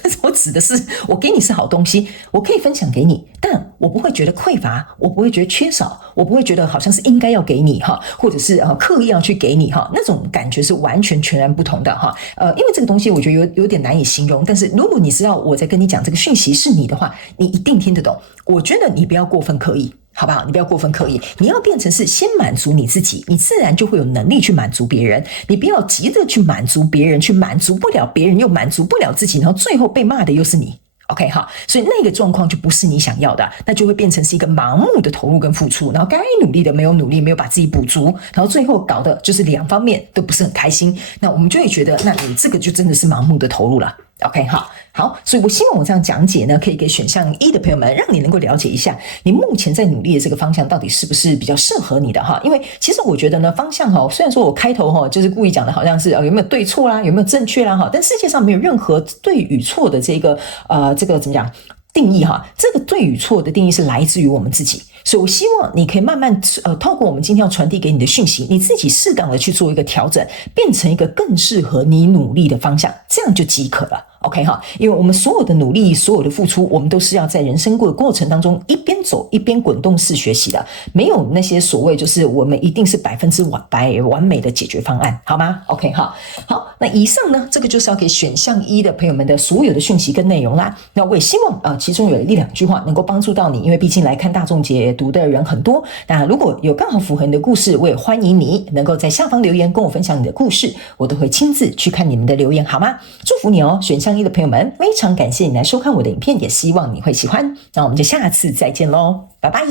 但是我指的是我给你是好东西，我可以分享给你，但我不会觉得匮乏，我不会觉得缺少，我不会觉得好像是应该要给你哈，或者是刻意要去给你哈，那种感觉是完全全然不同的哈。因为这个东西我觉得有点难以形容，但是如果你知道我在跟你讲这个讯息是你的话，你一定听得懂。我觉得你不要过分刻意。好不好？你不要过分刻意，你要变成是先满足你自己，你自然就会有能力去满足别人。你不要急着去满足别人，去满足不了别人，又满足不了自己，然后最后被骂的又是你。OK， 好，所以那个状况就不是你想要的，那就会变成是一个盲目的投入跟付出，然后该努力的没有努力，没有把自己补足，然后最后搞的就是两方面都不是很开心。那我们就会觉得，那你这个就真的是盲目的投入了。OK， 好，所以我希望我这样讲解呢，可以给选项一的朋友们，让你能够了解一下你目前在努力的这个方向到底是不是比较适合你的哈。因为其实我觉得呢，方向虽然说我开头就是故意讲的好像是有没有对错啦，有没有正确啦哈，但世界上没有任何对与错的这个怎么讲定义哈，这个对与错的定义是来自于我们自己。所以我希望你可以慢慢透过我们今天要传递给你的讯息，你自己适当的去做一个调整，变成一个更适合你努力的方向，这样就即可了。OK 哈，因为我们所有的努力，所有的付出，我们都是要在人生过程当中一边走一边滚动式学习的，没有那些所谓就是我们一定是100%完美的解决方案，好吗 ？OK 哈，好，那以上呢，这个就是要给选项一的朋友们的所有的讯息跟内容啦。那我也希望其中有1-2句话能够帮助到你，因为毕竟来看大众解读的人很多。那如果有刚好符合你的故事，我也欢迎你能够在下方留言跟我分享你的故事，我都会亲自去看你们的留言，好吗？祝福你哦，选项一的朋友们，非常感谢你来收看我的影片，也希望你会喜欢。那我们就下次再见咯，拜拜。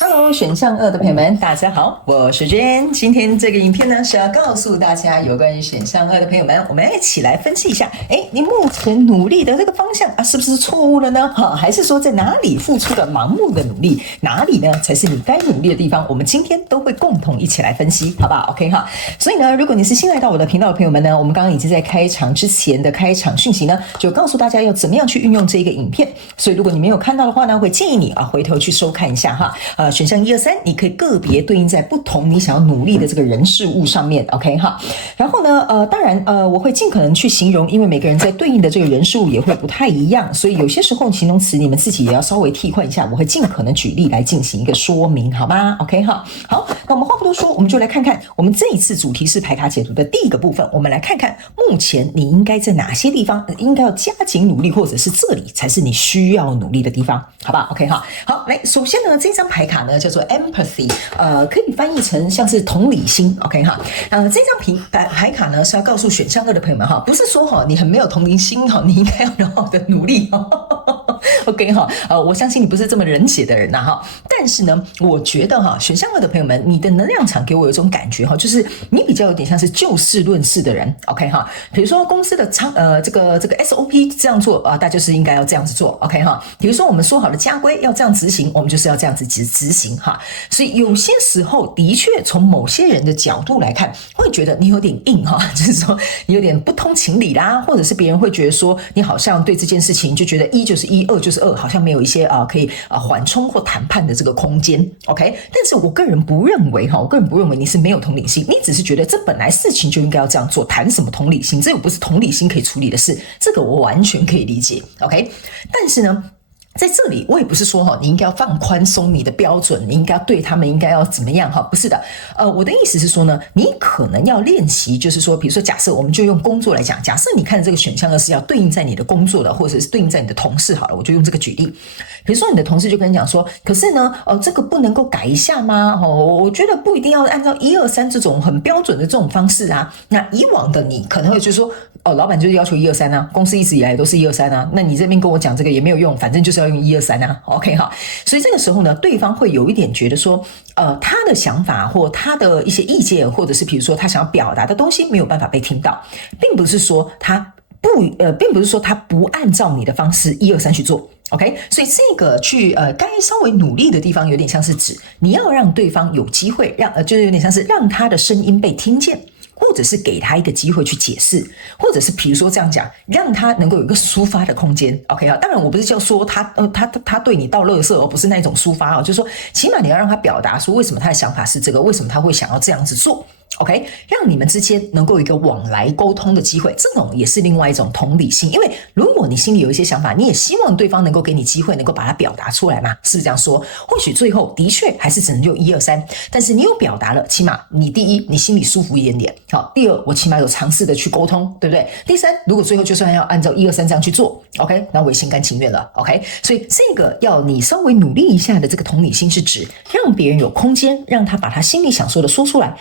Hello， 选项2的朋友们，大家好，我是 Jane。今天这个影片呢是要告诉大家有关于选项2的朋友们，我们一起来分析一下，你目前努力的这个方向是不是错误了呢？还是说在哪里付出的盲目的努力，哪里呢才是你该努力的地方？我们今天都会共同一起来分析，好不好 ？OK 哈。所以呢，如果你是新来到我的频道的朋友们呢，我们刚刚已经在开场之前的开场讯息呢，就告诉大家要怎么样去运用这个影片。所以如果你没有看到的话呢，会建议你回头去收看一下哈。选项1、2、3，你可以个别对应在不同你想要努力的这个人事物上面 ，OK 哈。然后呢，当然我会尽可能去形容，因为每个人在对应的这个人事物也会不太一样，所以有些时候形容词你们自己也要稍微替换一下，我会尽可能举例来进行一个说明，好吗 ？OK 哈。好，那我们话不多说，我们就来看看我们这一次主题式牌卡解读的第一个部分，我们来看看目前你应该在哪些地方应该要加紧努力，或者是这里才是你需要努力的地方，好不好 ？OK 哈。好，来，首先呢，这张牌卡卡呢叫做 empathy， 可以翻译成像是同理心 ，OK 哈，这张牌卡呢是要告诉选项2的朋友们哈，不是说哈你很没有同理心哈，你应该要好好的努力哈。OK 哈，我相信你不是这么冷血的人呐哈，但是呢，我觉得哈，选项2的朋友们，你的能量场给我有一种感觉哈，就是你比较有点像是就事论事的人 ，OK 哈，比如说公司的这个 SOP 这样做大家就是应该要这样子做 ，OK 哈，比如说我们说好的家规要这样执行，我们就是要这样子执行哈，所以有些时候的确从某些人的角度来看，会觉得你有点硬哈，就是说你有点不通情理啦，或者是别人会觉得说你好像对这件事情就觉得1就是1，2就是2，好像没有一些可以缓冲或谈判的这个空间 ，OK？ 但是我个人不认为你是没有同理心，你只是觉得这本来事情就应该要这样做，谈什么同理心？这又不是同理心可以处理的事，这个我完全可以理解 ，OK？ 但是呢，在这里我也不是说你应该要放宽松你的标准，你应该要对他们应该要怎么样不是的，我的意思是说呢，你可能要练习，就是说比如说假设我们就用工作来讲，假设你看的这个选项是要对应在你的工作的，或者是对应在你的同事好了，我就用这个举例，比如说你的同事就跟你讲说，可是呢这个不能够改一下吗？我觉得不一定要按照1、2、3这种很标准的这种方式啊，那以往的你可能会就说老板就是要求1、2、3啊，公司一直以来都是1、2、3啊，那你这边跟我讲这个也没有用，反正就是要用1、2、3啊 ，OK 哈，所以这个时候呢，对方会有一点觉得说他的想法或他的一些意见，或者是比如说他想要表达的东西没有办法被听到，并不是说他不按照你的方式1、2、3去做 OK， 所以这个该稍微努力的地方有点像是指你要让对方有机会就是有点像是让他的声音被听见，或者是给他一个机会去解释，或者是比如说这样讲，让他能够有一个抒发的空间 OK 当然我不是叫说他对你倒垃圾不是那种抒发就是说起码你要让他表达说为什么他的想法是这个，为什么他会想要这样子做OK， 让你们之间能够有一个往来沟通的机会，这种也是另外一种同理心。因为如果你心里有一些想法，你也希望对方能够给你机会，能够把它表达出来嘛，是不是这样说？或许最后的确还是只能就1、2、3，但是你有表达了，起码你第一，你心里舒服一点点。好，第二，我起码有尝试的去沟通，对不对？第三，如果最后就算要按照1、2、3这样去做 ，OK， 那我也心甘情愿了 ，OK。所以这个要你稍微努力一下的这个同理心，是指让别人有空间，让他把他心里想说的说出来，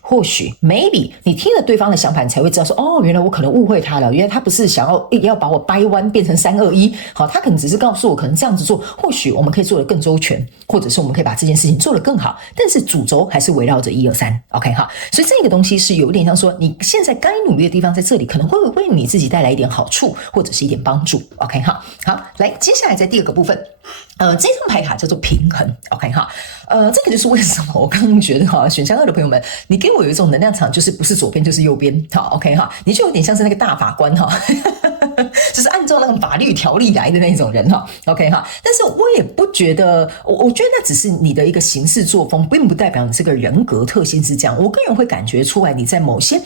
或许 maybe 你听了对方的想法，你才会知道说原来我可能误会他了，原来他不是想要把我掰弯变成3、2、1，好，他可能只是告诉我可能这样子做，或许我们可以做得更周全，或者是我们可以把这件事情做得更好，但是主轴还是围绕着1、2、3 OK 哈，所以这个东西是有点像说你现在该努力的地方在这里，可能会为你自己带来一点好处，或者是一点帮助 OK 哈。好，来接下来在第2个部分，这张牌卡叫做平衡 OK 哈，这个就是为什么我刚刚觉得选项2的朋友们，你给我有一种能量场，就是不是左边就是右边，好 OK 哈，你就有点像是那个大法官哈，就是按照那种法律条例来的那种人哈 OK 哈，但是我也不觉得，我觉得那只是你的一个行事作风，并不代表你这个人格特性是这样。我个人会感觉出来，你在某些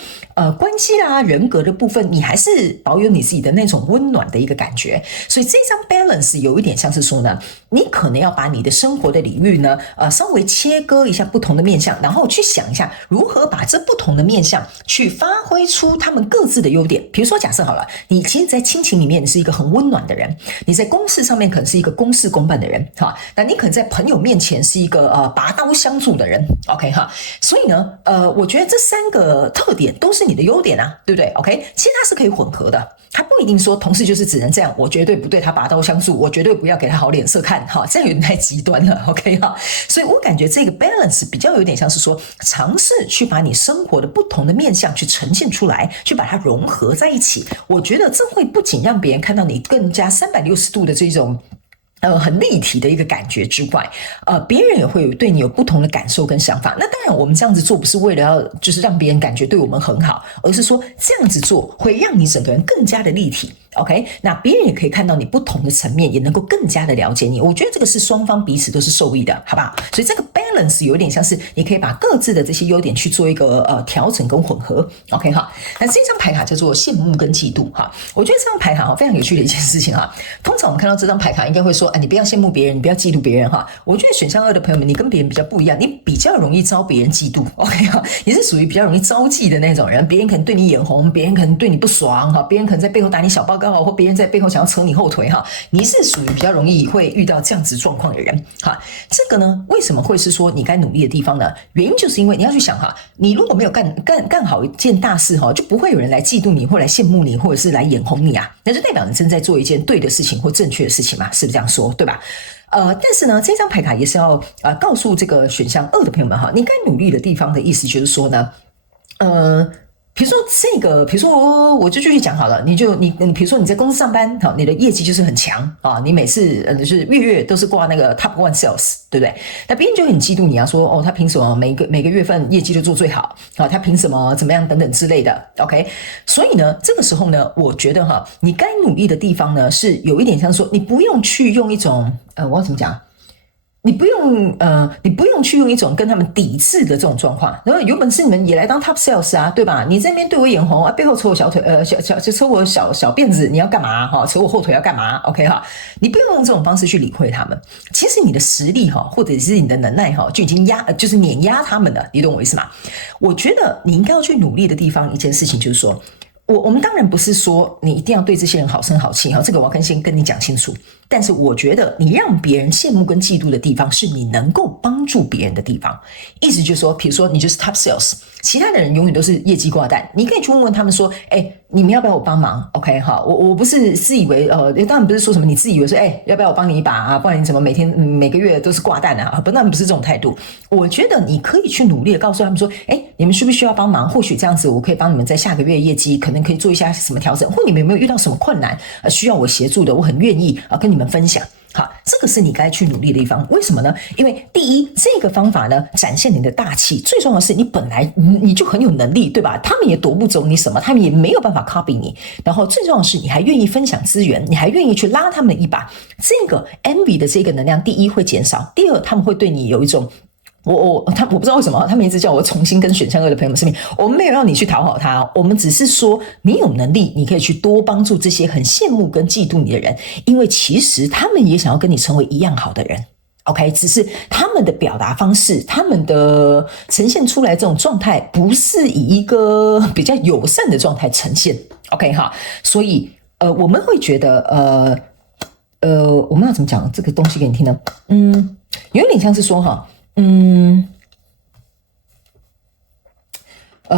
关系啦、人格的部分，你还是保有你自己的那种温暖的一个感觉。所以这张 balance 有一点像是说呢，你可能要把你的生活的领域呢，稍微切割一下不同的面向，然后去想一下如何把这不同的面向去发挥出他们各自的优点。比如说假设好了，你其实在亲情里面你是一个很温暖的人，你在公事上面可能是一个公事公办的人哈，那你可能在朋友面前是一个拔刀相助的人 OK 哈，所以呢我觉得这3个特点都是你的优点啊，对不对 OK， 其实它是可以混合的，他不一定说同事就是只能这样，我绝对不对他拔刀相助，我绝对不要给他好脸色看哈，这样有点太极端了 OK 哈，所以我感觉这个 balance 比较有点像是说尝试去把你生活的不同的面向去呈现出来，去把它融合在一起，我觉得这会不仅让别人看到你更加360度的这种很立体的一个感觉之外，别人也会对你有不同的感受跟想法。那当然我们这样子做不是为了要就是让别人感觉对我们很好，而是说这样子做会让你整个人更加的立体 OK， 那别人也可以看到你不同的层面，也能够更加的了解你，我觉得这个是双方彼此都是受益的，好不好？所以这个 balance 有点像是你可以把各自的这些优点去做一个调整跟混合 OK 哈。那这张牌卡叫做羡慕跟嫉妒哈，我觉得这张牌卡非常有趣的一件事情哈。通常我们看到这张牌卡应该会说你不要羡慕别人，你不要嫉妒别人哈。我觉得选项2的朋友们，你跟别人比较不一样，你比较容易招别人嫉妒 OK 哈，你是属于比较容易招忌的那种人，别人可能对你眼红，别人可能对你不爽哈，别人可能在背后打你小报告告，或别人在背后想要扯你后腿哈，你是属于比较容易会遇到这样子状况的人哈。这个呢，为什么会是说你该努力的地方呢？原因就是因为你要去想哈，你如果没有干好一件大事哈，就不会有人来嫉妒你，或来羡慕你，或者是来眼红你啊，那就代表你正在做一件对的事情或正确的事情嘛，是不是这样说，对吧？但是呢，这张牌卡也是要告诉这个选项2的朋友们哈，你该努力的地方的意思就是说呢，比如说我就继续讲好了，你比如说你在公司上班，好，你的业绩就是很强啊，你每次就是月都是挂那个 top 1 sales， 对不对？那别人就很嫉妒你啊，说哦，他凭什么每个月份业绩都做最好啊？他凭什么怎么样等等之类的 ，OK？ 所以呢，这个时候呢，我觉得哈，你该努力的地方呢，是有一点像说，你不用去用一种我要怎么讲？你不用去用一种跟他们抵制的这种状况，然后有本事你们也来当 top sales 啊，对吧？你这边对我眼红啊，背后扯我小腿，扯我小辫子，你要干嘛哈？扯我后腿要干嘛 ？OK 哈？你不用用这种方式去理会他们。其实你的实力哈，或者是你的能耐哈，就已经就是碾压他们了，你懂我意思吗？我觉得你应该要去努力的地方，一件事情就是说，我们当然不是说你一定要对这些人好声好气哈，这个我要先跟你讲清楚。但是我觉得你让别人羡慕跟嫉妒的地方，是你能够帮助别人的地方。意思就是说，比如说你就是 top sales， 其他的人永远都是业绩挂蛋，你可以去问问他们说，你们要不要我帮忙 ？OK 哈，我不是自以为当然不是说什么你自以为说，要不要我帮你一把啊？不然你怎么每个月都是挂蛋啊？当然不是这种态度。我觉得你可以去努力的告诉他们说，你们需不需要帮忙？或许这样子我可以帮你们在下个月业绩可能可以做一下什么调整，或你们有没有遇到什么困难需要我协助的？我很愿意跟你们分享。好，这个是你该去努力的地方。为什么呢？因为第一，这个方法呢展现你的大气，最重要的是你本来你就很有能力，对吧？他们也夺不走你什么，他们也没有办法 copy 你。然后最重要的是你还愿意分享资源，你还愿意去拉他们一把。这个 envy 的这个能量，第一会减少，第二他们会对你有一种。我不知道为什么他们一直叫我重新跟选项2的朋友们视频，我们没有让你去讨好他，我们只是说你有能力，你可以去多帮助这些很羡慕跟嫉妒你的人，因为其实他们也想要跟你成为一样好的人。OK， 只是他们的表达方式，他们的呈现出来这种状态，不是以一个比较友善的状态呈现。OK 哈，所以我们会觉得我们要怎么讲这个东西给你听呢？有点像是说哈。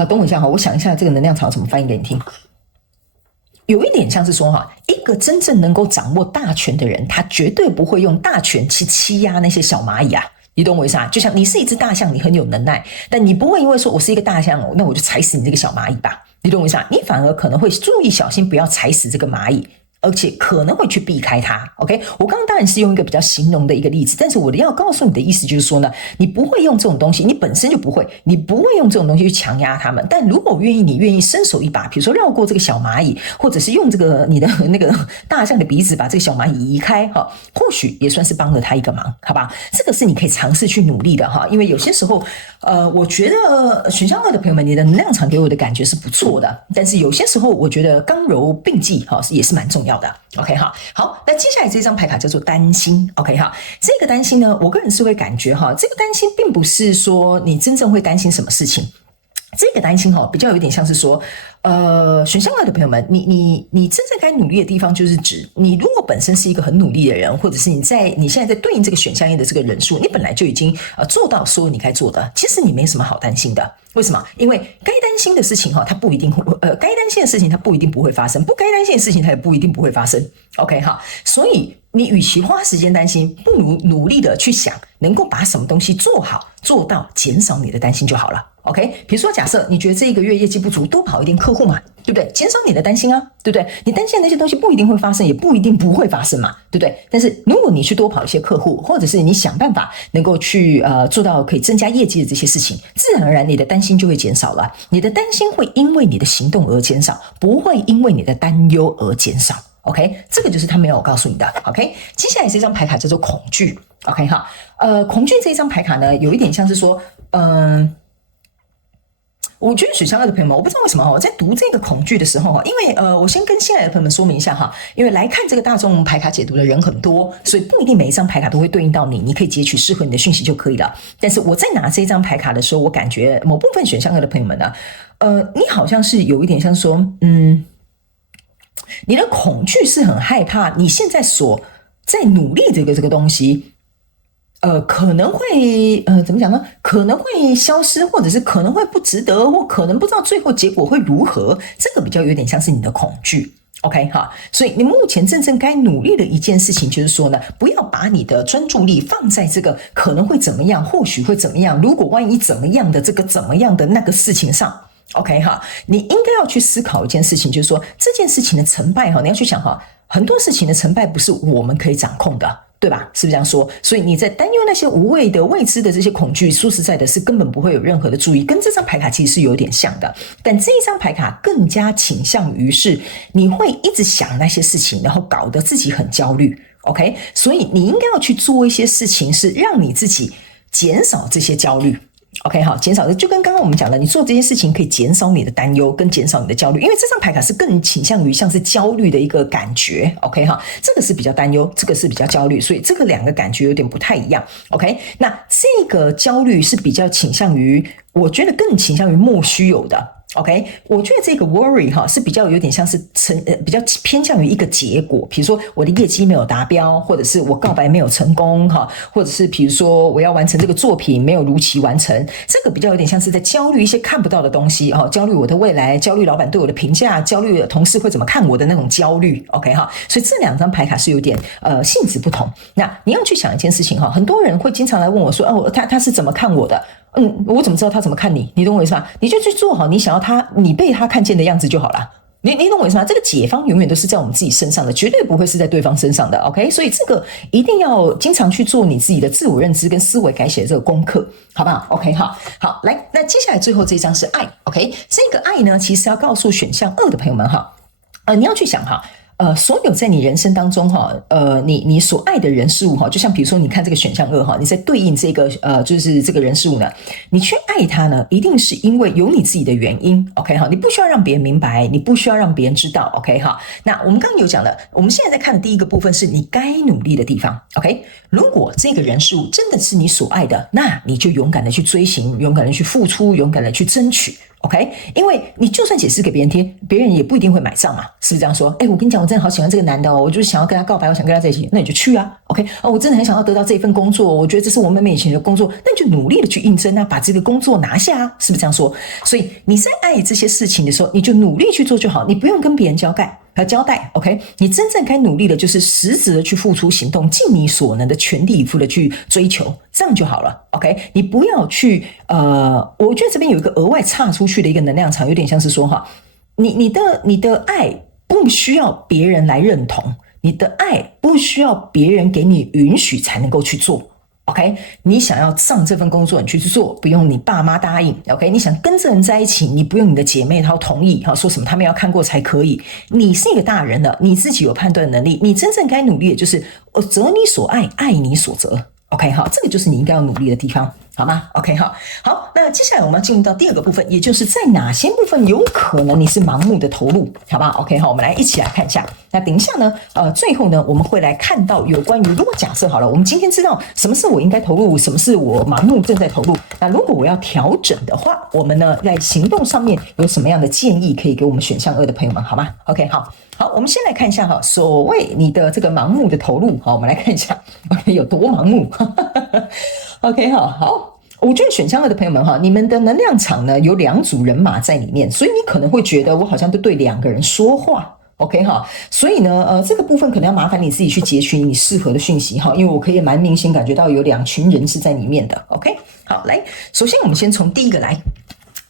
等我一下哈，我想一下这个能量场怎么翻译给你听。有一点像是说哈，一个真正能够掌握大权的人，他绝对不会用大权去欺压那些小蚂蚁啊。你懂我意思啊？就像你是一只大象，你很有能耐，但你不会因为说我是一个大象，那我就踩死你这个小蚂蚁吧？你懂我意思啊？你反而可能会注意小心，不要踩死这个蚂蚁。而且可能会去避开它 ，OK？ 我刚刚当然是用一个比较形容的一个例子，但是我要告诉你的意思就是说呢，你不会用这种东西，你本身就不会，你不会用这种东西去强压他们。但如果你愿意伸手一把，比如说绕过这个小蚂蚁，或者是用这个你的那个大象的鼻子把这个小蚂蚁移开哈，或许也算是帮了他一个忙，好吧？这个是你可以尝试去努力的哈，因为有些时候，我觉得选项2的朋友们，你的能量场给我的感觉是不错的，但是有些时候我觉得刚柔并济哈也是蛮重要的。OK 哈，好，那接下来这张牌卡叫做担心。OK 哈，这个担心呢，我个人是会感觉哈，这个担心并不是说你真正会担心什么事情，这个担心哈比较有点像是说，选项2的朋友们，你真正该努力的地方，就是指你如果本身是一个很努力的人，或者是你现在在对应这个选项1的这个人数，你本来就已经做到所有你该做的，其实你没什么好担心的。为什么？因为该担心的事情哈，它不一定会该担心的事情它不一定不会发生，不该担心的事情它也不一定不会发生。OK 哈，所以你与其花时间担心，不如努力的去想能够把什么东西做好，做到减少你的担心就好了。OK， 比如说假设你觉得这一个月业绩不足，多跑一点客户嘛，对不对？减少你的担心啊，对不对？你担心的那些东西不一定会发生，也不一定不会发生嘛，对不对？但是如果你去多跑一些客户，或者是你想办法能够去做到可以增加业绩的这些事情，自然而然你的担心就会减少了。你的担心会因为你的行动而减少，不会因为你的担忧而减少。OK， 这个就是他没有告诉你的。OK， 接下来这张牌卡叫做恐惧。OK 哈，恐惧这一张牌卡呢，有一点像是说，我觉得选项2的朋友们，我不知道为什么我在读这个恐惧的时候，因为我先跟新来的朋友们说明一下哈，因为来看这个大众牌卡解读的人很多，所以不一定每一张牌卡都会对应到你，你可以截取适合你的讯息就可以了。但是我在拿这张牌卡的时候，我感觉某部分选项2的朋友们呢，你好像是有一点像说，你的恐惧是很害怕你现在所在努力这个东西可能会怎么讲呢？可能会消失，或者是可能会不值得，或可能不知道最后结果会如何，这个比较有点像是你的恐惧。OK 哈，所以你目前真正该努力的一件事情就是说呢，不要把你的专注力放在这个可能会怎么样，或许会怎么样，如果万一怎么样的这个怎么样的那个事情上。OK 哈，你应该要去思考一件事情，就是说这件事情的成败哈，你要去想哈，很多事情的成败不是我们可以掌控的。对吧？是不是这样说？所以你在担忧那些无谓的、未知的这些恐惧，说实在的，是根本不会有任何的注意，跟这张牌卡其实是有点像的。但这一张牌卡更加倾向于是你会一直想那些事情，然后搞得自己很焦虑。OK， 所以你应该要去做一些事情，是让你自己减少这些焦虑。OK 好，减少的就跟刚刚我们讲的，你做这些事情可以减少你的担忧跟减少你的焦虑，因为这张牌卡是更倾向于像是焦虑的一个感觉。OK 哈，这个是比较担忧，这个是比较焦虑，所以这个两个感觉有点不太一样。OK， 那这个焦虑是比较倾向于，我觉得更倾向于莫须有的。OK， 我觉得这个 worry 哈是比较有点像是比较偏向于一个结果，比如说我的业绩没有达标，或者是我告白没有成功哈，或者是比如说我要完成这个作品没有如期完成，这个比较有点像是在焦虑一些看不到的东西哈，焦虑我的未来，焦虑老板对我的评价，焦虑同事会怎么看我的那种焦虑。OK 哈，所以这两张牌卡是有点性质不同。那你要去想一件事情哈，很多人会经常来问我说，哦，他是怎么看我的？我怎么知道他怎么看你？你懂我意思吗？你就去做好你想要你被他看见的样子就好了。你懂我意思吗？这个解方永远都是在我们自己身上的，绝对不会是在对方身上的。OK， 所以这个一定要经常去做你自己的自我认知跟思维改写的这个功课，好不好 ？OK， 好，来，那接下来最后这一张是爱。OK， 这个爱呢，其实要告诉选项2的朋友们哈，你要去想哈。所有在你人生当中哈，你所爱的人事物哈，就像比如说你看这个选项2哈，你在对应这个就是这个人事物呢，你去爱他呢，一定是因为有你自己的原因。OK 哈，你不需要让别人明白，你不需要让别人知道。OK 哈，那我们刚刚有讲了，我们现在在看的第一个部分是你该努力的地方。OK， 如果这个人事物真的是你所爱的，那你就勇敢的去追寻，勇敢的去付出，勇敢的去争取。OK， 因为你就算解释给别人听，别人也不一定会买账嘛，是不是这样说？我跟你讲，我真的好喜欢这个男的哦，我就是想要跟他告白，我想跟他在一起，那你就去啊。OK，我真的很想要得到这份工作，我觉得这是我妹妹以前的工作，那你就努力的去应征啊，把这个工作拿下啊，是不是这样说？所以你在爱这些事情的时候，你就努力去做就好，你不用跟别人交代 OK， 你真正该努力的就是实质的去付出行动，尽你所能的全力以赴的去追求，这样就好了。 OK， 你不要去我觉得这边有一个额外岔出去的一个能量场，有点像是说哈，你的爱不需要别人来认同，你的爱不需要别人给你允许才能够去做。OK， 你想要上这份工作，你去做，不用你爸妈答应。OK， 你想跟这人在一起，你不用你的姐妹她同意，说什么他们要看过才可以。你是一个大人了，你自己有判断能力，你真正该努力的就是择你所爱，爱你所择。OK， 好，这个就是你应该要努力的地方，好吗 ？OK， 好，那接下来我们要进入到第二个部分，也就是在哪些部分有可能你是盲目的投入，好吧 ？OK， 好，我们来一起来看一下。那等一下呢，最后呢，我们会来看到有关于，如果假设好了，我们今天知道什么是我应该投入，什么是我盲目正在投入，那如果我要调整的话，我们呢在行动上面有什么样的建议可以给我们选项2的朋友们，好吗 ？OK， 好，我们先来看一下哈，所谓你的这个盲目的投入，好，我们来看一下有多盲目。OK， 好，我觉得选项2的朋友们哈，你们的能量场呢有2组人马在里面，所以你可能会觉得我好像都对2个人说话。OK 哈，所以呢，这个部分可能要麻烦你自己去截取你适合的讯息哈，因为我可以蛮明显感觉到有2群人是在里面的。OK， 好，来，首先我们先从第一个来，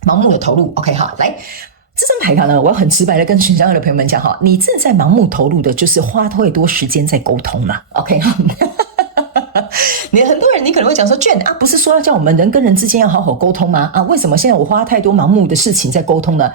盲目的投入。OK， 好，来。这张牌卡呢，我要很直白的跟选项2的朋友们讲哈，你正在盲目投入的就是花太多时间在沟通了。OK， 好。你很多人你可能会讲说，Jhen不是说要叫我们人跟人之间要好好沟通吗？为什么现在我花太多盲目的事情在沟通呢？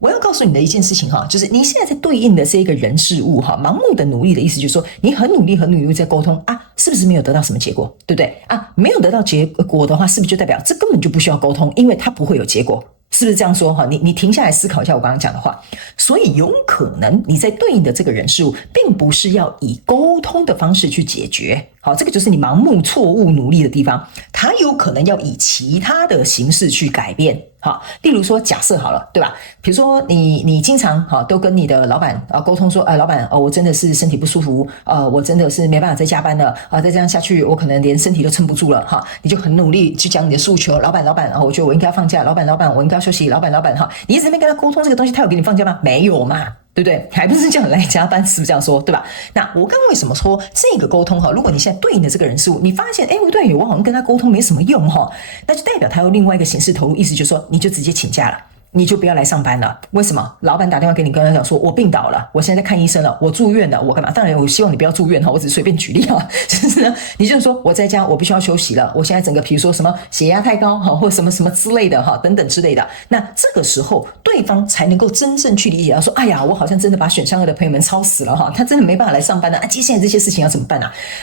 我要告诉你的一件事情哈，就是你现在在对应的这个人事物哈，盲目的努力的意思就是说，你很努力在沟通是不是没有得到什么结果，对不对没有得到结果的话，是不是就代表这根本就不需要沟通，因为它不会有结果？是不是这样说哈？你停下来思考一下我刚刚讲的话，所以有可能你在对应的这个人事物，并不是要以沟通的方式去解决。好，这个就是你盲目错误努力的地方，它有可能要以其他的形式去改变。好，例如说假设好了，对吧？比如说你经常都跟你的老板沟通说，老板我真的是身体不舒服，我真的是没办法再加班了再这样下去我可能连身体都撑不住了你就很努力去讲你的诉求，老板我觉得我应该要放假，老板我应该要休息，老板你一直在跟他沟通这个东西，他有给你放假吗？没有嘛，对不对？还不是叫你来加班，是不是这样说，对吧？那我刚为什么说这个沟通如果你现在对应的这个人事物，你发现不对，我好像跟他沟通没什么用那就代表他有另外一个形式投入，意思就是说你就直接请假了，你就不要来上班了。为什么？老板打电话给你，跟他讲说我病倒了，我现在在看医生了，我住院了，我干嘛？当然我希望你不要住院我只是随便举例就是呢，你就是说我在家我必须要休息了，我现在整个比如说什么血压太高或什么什么之类的等等之类的，那这个时候对方才能够真正去理解到说，哎呀，我好像真的把选项2的朋友们操死了他真的没办法来上班了接下来这些事情要怎么办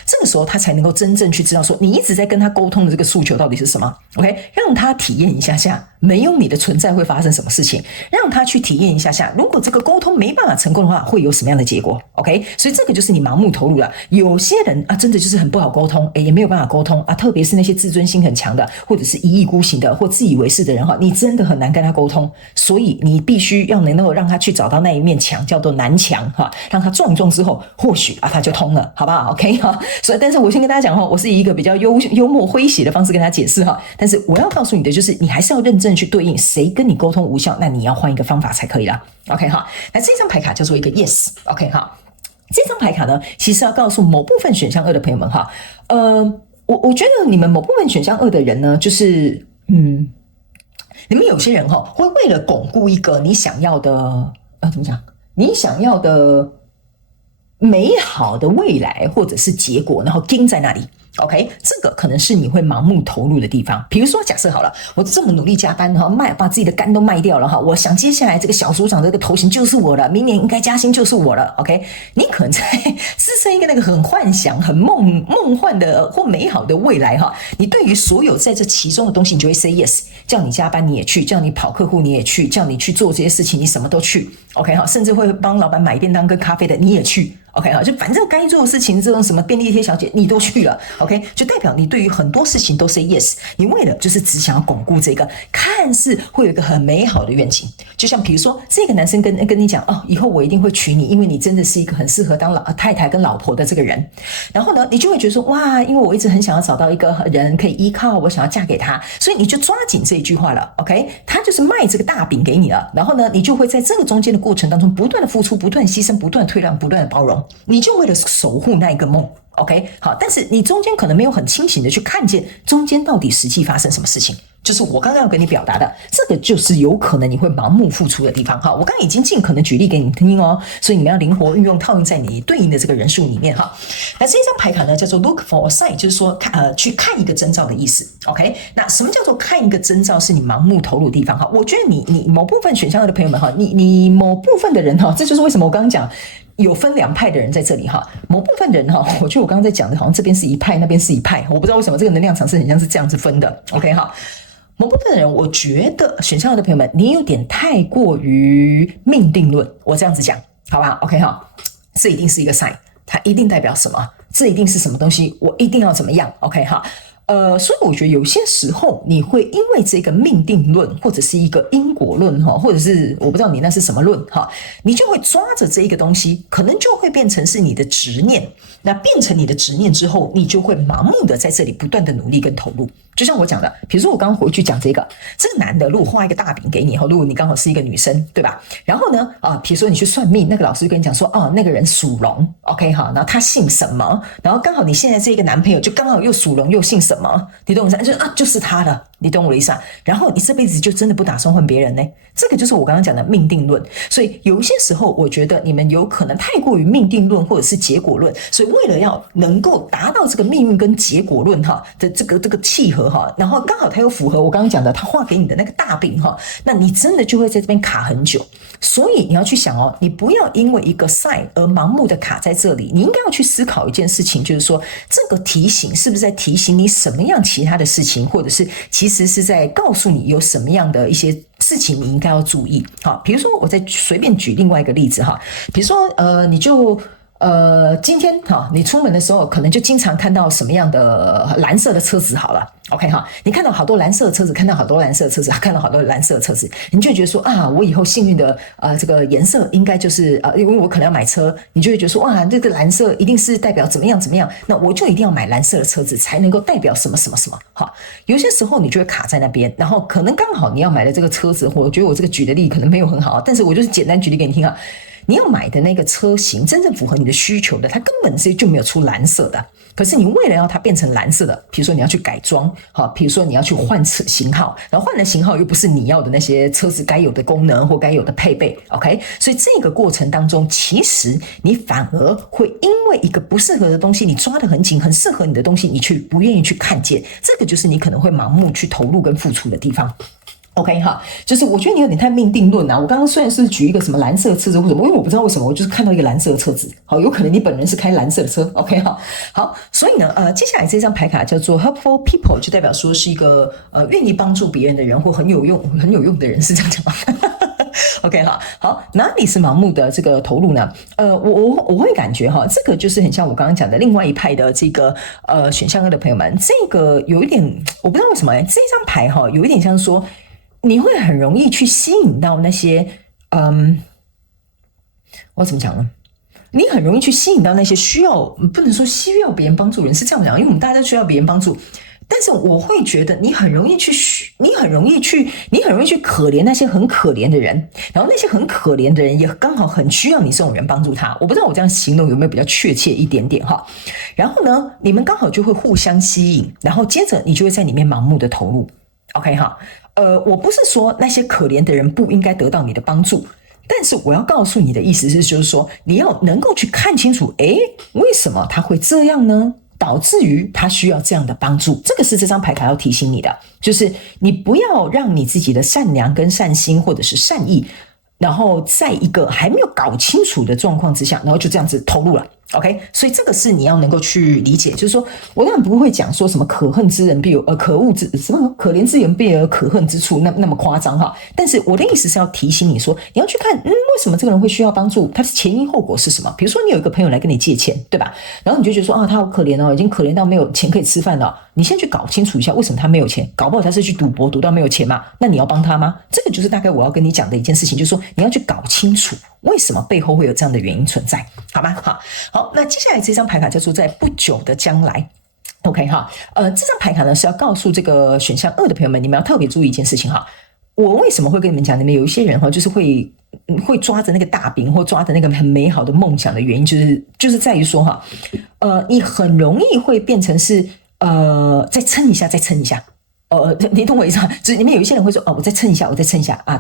这个时候他才能够真正去知道说你一直在跟他沟通的这个诉求到底是什么。 OK， 让他体验一下没有你的存在会发生什么事情，让他去体验一下如果这个沟通没办法成功的话会有什么样的结果。 OK， 所以这个就是你盲目投入了。有些人真的就是很不好沟通也没有办法沟通特别是那些自尊心很强的，或者是一意孤行的或自以为是的人你真的很难跟他沟通，所以你必须要能够让他去找到那一面墙，叫做南墙让他撞之后或许他就通了，好不好？ OK 所以但是我先跟大家讲我是以一个比较幽默诙谐的方式跟他解释但是我要告诉你的就是你还是要认真去对应，谁跟你沟通无效，那你要换一个方法才可以啦。 OK 那这张牌卡叫做一个 Yes。 OK 这张牌卡呢其实要告诉某部分选项2的朋友们我觉得你们某部分选项2的人呢就是你们有些人会为了巩固一个你想要的怎么讲，你想要的美好的未来或者是结果，然后盯在那里。 OK， 这个可能是你会盲目投入的地方。比如说假设好了，我这么努力加班把自己的肝都卖掉了我想接下来这个小组长这个头衔就是我了，明年应该加薪就是我了。 OK， 你可能在支撑一个那个很幻想很梦幻的或美好的未来你对于所有在这其中的东西你就会 say yes， 叫你加班你也去，叫你跑客户你也去，叫你去做这些事情你什么都去。 OK， 甚至会帮老板买便当跟咖啡的你也去。 OK， 就反正该做的事情，这种什么便利贴小姐你都去了。 OK， 就代表你对于很多事情都 say yes， 你为了就是只想要巩固这个看似会有一个很美好的愿景。就像比如说这个男生跟你讲以后我一定会娶你，因为你真的是一个很适合当太太跟老婆的这个人。然后呢你就会觉得说哇，因为我一直很想要找到一个人可以依靠，我想要嫁给他，所以你就抓紧这一句话了。 OK， 他就是卖这个大饼给你了，然后呢你就会在这个中间的过程当中不断的付出，不断的牺牲，不断的退让，不断的包容，你就为了守护那一个梦。 OK， 好，但是你中间可能没有很清醒的去看见中间到底实际发生什么事情，就是我刚刚要跟你表达的，这个就是有可能你会盲目付出的地方。我刚刚已经尽可能举例给你听所以你们要灵活运用套用在你对应的这个人数里面那这张牌卡呢叫做 look for a sign， 就是说去看一个征兆的意思。 OK， 那什么叫做看一个征兆是你盲目投入的地方我觉得你某部分选项的朋友们你某部分的人这就是为什么我刚刚讲有分2派的人在这里某部分人我觉得我刚刚在讲的好像这边是一派那边是一派，我不知道为什么这个能量场是很像是这样子分的。 OK 某部分的人我觉得选项2的朋友们你有点太过于命定论，我这样子讲好不好？ OK 这一定是一个 sign， 它一定代表什么，这一定是什么东西，我一定要怎么样。 OK 所以我觉得有些时候你会因为这个命定论或者是一个因果论或者是我不知道你那是什么论你就会抓着这一个东西，可能就会变成是你的执念。那变成你的执念之后，你就会盲目的在这里不断的努力跟投入。就像我讲的，比如说我刚刚回去讲这个男的如果画一个大饼给你如果你刚好是一个女生，对吧？然后呢比如说你去算命，那个老师就跟你讲说那个人属龙。 OK 然后他姓什么，然后刚好你现在这个男朋友就刚好又属龙又姓什么，你懂我意思？就是他了，你懂我的意思然后你这辈子就真的不打算换别人呢？这个就是我刚刚讲的命定论。所以有一些时候我觉得你们有可能太过于命定论或者是结果论，所以为了要能够达到这个命运跟结果论的这个契合然后刚好它又符合我刚刚讲的他画给你的那个大饼那你真的就会在这边卡很久。所以你要去想你不要因为一个 sign 而盲目的卡在这里，你应该要去思考一件事情，就是说这个提醒是不是在提醒你什么样其他的事情，或者是其实是在告诉你有什么样的一些事情你应该要注意。比如说我再随便举另外一个例子比如说你就今天你出门的时候可能就经常看到什么样的蓝色的车子好了 ，OK 你看到好多蓝色的车子，看到好多蓝色的车子，看到好多蓝色的车子，你就会觉得说啊，我以后幸运的这个颜色应该就是因为我可能要买车，你就会觉得说哇，这个蓝色一定是代表怎么样怎么样，那我就一定要买蓝色的车子才能够代表什么什么什么。有些时候你就会卡在那边，然后可能刚好你要买的这个车子，我觉得我这个举的例可能没有很好，但是我就是简单举例给你听你要买的那个车型真正符合你的需求的，它根本就没有出蓝色的，可是你为了要它变成蓝色的，比如说你要去改装，比如说你要去换型号，然后换的型号又不是你要的那些车子该有的功能或该有的配备 ，OK， 所以这个过程当中，其实你反而会因为一个不适合的东西，你抓得很紧，很适合你的东西，你却不愿意去看见，这个就是你可能会盲目去投入跟付出的地方。OK 就是我觉得你有点太命定论我刚刚虽然是举一个什么蓝色的车子或什么，因为我不知道为什么，我就是看到一个蓝色的车子，有可能你本人是开蓝色的车 ，OK 好，所以呢，接下来这张牌卡叫做 Helpful People， 就代表说是一个愿意帮助别人的人或很有用的人，是这样讲吗？OK 好，哪里是盲目的这个投入呢？我会感觉这个就是很像我刚刚讲的另外一派的这个选项2的朋友们，这个有一点我不知道为什么这张牌有一点像说。你会很容易去吸引到那些，我怎么讲呢？你很容易去吸引到那些不能说需要别人帮助的人，是这样讲，因为我们大家都需要别人帮助。但是我会觉得你很容易去可怜那些很可怜的人，然后那些很可怜的人也刚好很需要你这种人帮助他。我不知道我这样形容有没有比较确切一点点然后呢，你们刚好就会互相吸引，然后接着你就会在里面盲目的投入。OK 我不是说那些可怜的人不应该得到你的帮助，但是我要告诉你的意思是，就是说你要能够去看清楚，为什么他会这样呢？导致于他需要这样的帮助，这个是这张牌卡要提醒你的，就是你不要让你自己的善良跟善心或者是善意，然后在一个还没有搞清楚的状况之下，然后就这样子投入了。OK， 所以这个是你要能够去理解，就是说我当然不会讲说什么可恨之人必有可恶之什么可怜之人必有可恨之处那么夸张但是我的意思是要提醒你说，你要去看为什么这个人会需要帮助，他的前因后果是什么。比如说你有一个朋友来跟你借钱，对吧？然后你就觉得说他好可怜已经可怜到没有钱可以吃饭了。你先去搞清楚一下为什么他没有钱，搞不好他是去赌博赌到没有钱嘛？那你要帮他吗？这个就是大概我要跟你讲的一件事情，就是说你要去搞清楚为什么背后会有这样的原因存在，好吗？好，那接下来这张牌卡叫做在不久的将来。OK 这张牌卡呢是要告诉这个选项2的朋友们，你们要特别注意一件事情我为什么会跟你们讲，你们有一些人就是会抓着那个大饼或抓着那个很美好的梦想的原因，就是在于说你很容易会变成是再撑一下，你懂我意思吗？就是里面有一些人会说我再撑一下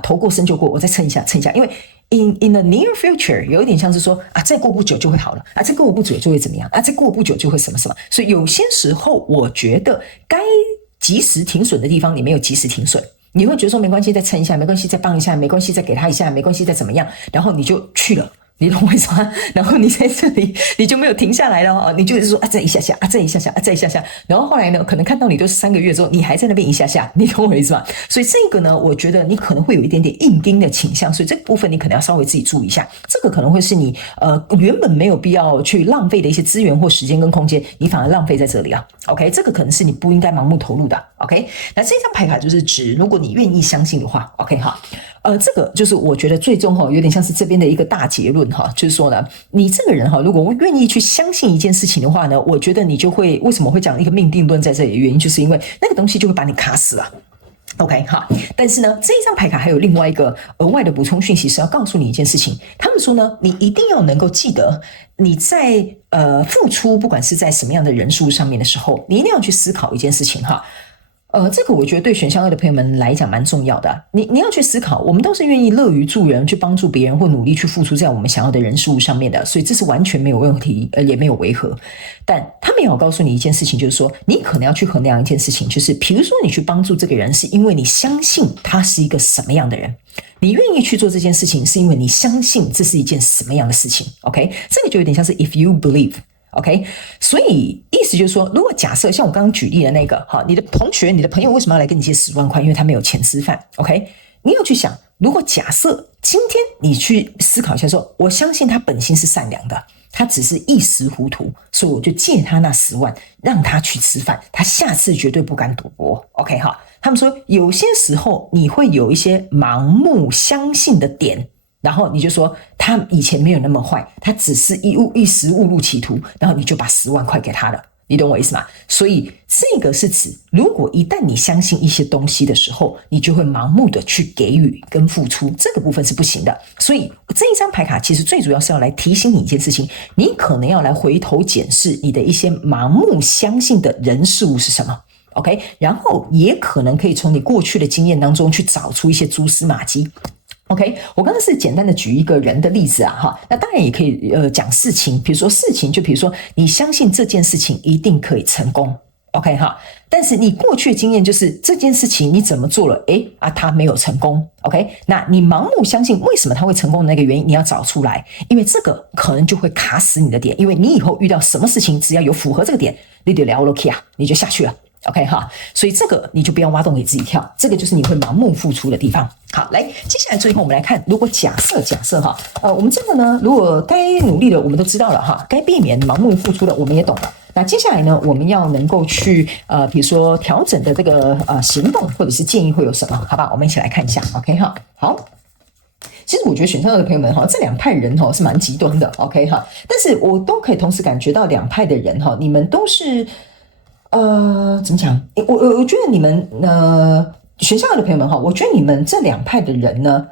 头过身就过，我再撑一下，因为in the near future 有一点像是说再过不久就会好了再过不久就会怎么样再过不久就会什么什么。所以有些时候我觉得该及时停损的地方你没有及时停损，你会觉得说没关系再撑一下，没关系再帮一下，没关系再给他一下，没关系再怎么样，然后你就去了，你懂我意思吗？然后你在这里你就没有停下来了你就是说再一下下再一下下再一下下，然后后来呢可能看到你都是3个月之后你还在那边一下下，你懂我意思吗？所以这个呢我觉得你可能会有一点点硬盯的倾向，所以这个部分你可能要稍微自己注意一下，这个可能会是你原本没有必要去浪费的一些资源或时间跟空间，你反而浪费在这里OK， 这个可能是你不应该盲目投入的 OK。 那这张牌卡就是指如果你愿意相信的话 OK 这个就是我觉得最终有点像是这边的一个大结论就是说呢，你这个人如果愿意去相信一件事情的话呢，我觉得你就会为什么会讲一个命定论在这里的原因，就是因为那个东西就会把你卡死了。OK 但是呢，这一张牌卡还有另外一个额外的补充讯息是要告诉你一件事情，他们说呢，你一定要能够记得你在付出不管是在什么样的人数上面的时候，你一定要去思考一件事情这个我觉得对选项2的朋友们来讲蛮重要的你要去思考，我们都是愿意乐于助人，去帮助别人或努力去付出在我们想要的人事物上面的，所以这是完全没有问题也没有违和。但他们也要告诉你一件事情，就是说你可能要去衡量一件事情，就是比如说你去帮助这个人是因为你相信他是一个什么样的人，你愿意去做这件事情是因为你相信这是一件什么样的事情 OK， 这个就有点像是 if you believe OK， 所以意思就是说，如果假设像我刚刚举例的那个你的同学你的朋友为什么要来跟你借10万块，因为他没有钱吃饭 OK， 你要去想，如果假设今天你去思考一下说，我相信他本心是善良的，他只是一时糊涂，所以我就借他那10万，让他去吃饭，他下次绝对不敢赌博。OK 哈，他们说有些时候你会有一些盲目相信的点，然后你就说他以前没有那么坏，他只是一时误入歧途，然后你就把10万块给他了。你懂我意思吗？所以这个是指，如果一旦你相信一些东西的时候，你就会盲目的去给予跟付出，这个部分是不行的。所以这一张牌卡其实最主要是要来提醒你一件事情，你可能要来回头检视你的一些盲目相信的人事物是什么。OK， 然后也可能可以从你过去的经验当中去找出一些蛛丝马迹。OK， 我刚刚是简单的举一个人的例子啊，哈，那当然也可以讲事情，比如说事情，就比如说你相信这件事情一定可以成功 ，OK 哈，但是你过去的经验就是这件事情你怎么做了，他没有成功 ，OK， 那你盲目相信为什么他会成功的那个原因，你要找出来，因为这个可能就会卡死你的点，因为你以后遇到什么事情，只要有符合这个点，你就聊了 K 啊，你就下去了。OK 哈，所以这个你就不要挖洞给自己跳，这个就是你会盲目付出的地方。好，来，接下来最后我们来看，如果假设哈，我们这个呢，如果该努力的我们都知道了哈，该避免盲目付出的我们也懂了。那接下来呢，我们要能够去比如说调整的这个行动或者是建议会有什么？好吧，我们一起来看一下。OK 哈，好。其实我觉得选项2的朋友们哈，这两派人哈是蛮极端的。OK 哈，但是我都可以同时感觉到两派的人哈，你们都是。怎么讲？我觉得你们选项2的朋友们哈，我觉得你们这两派的人呢，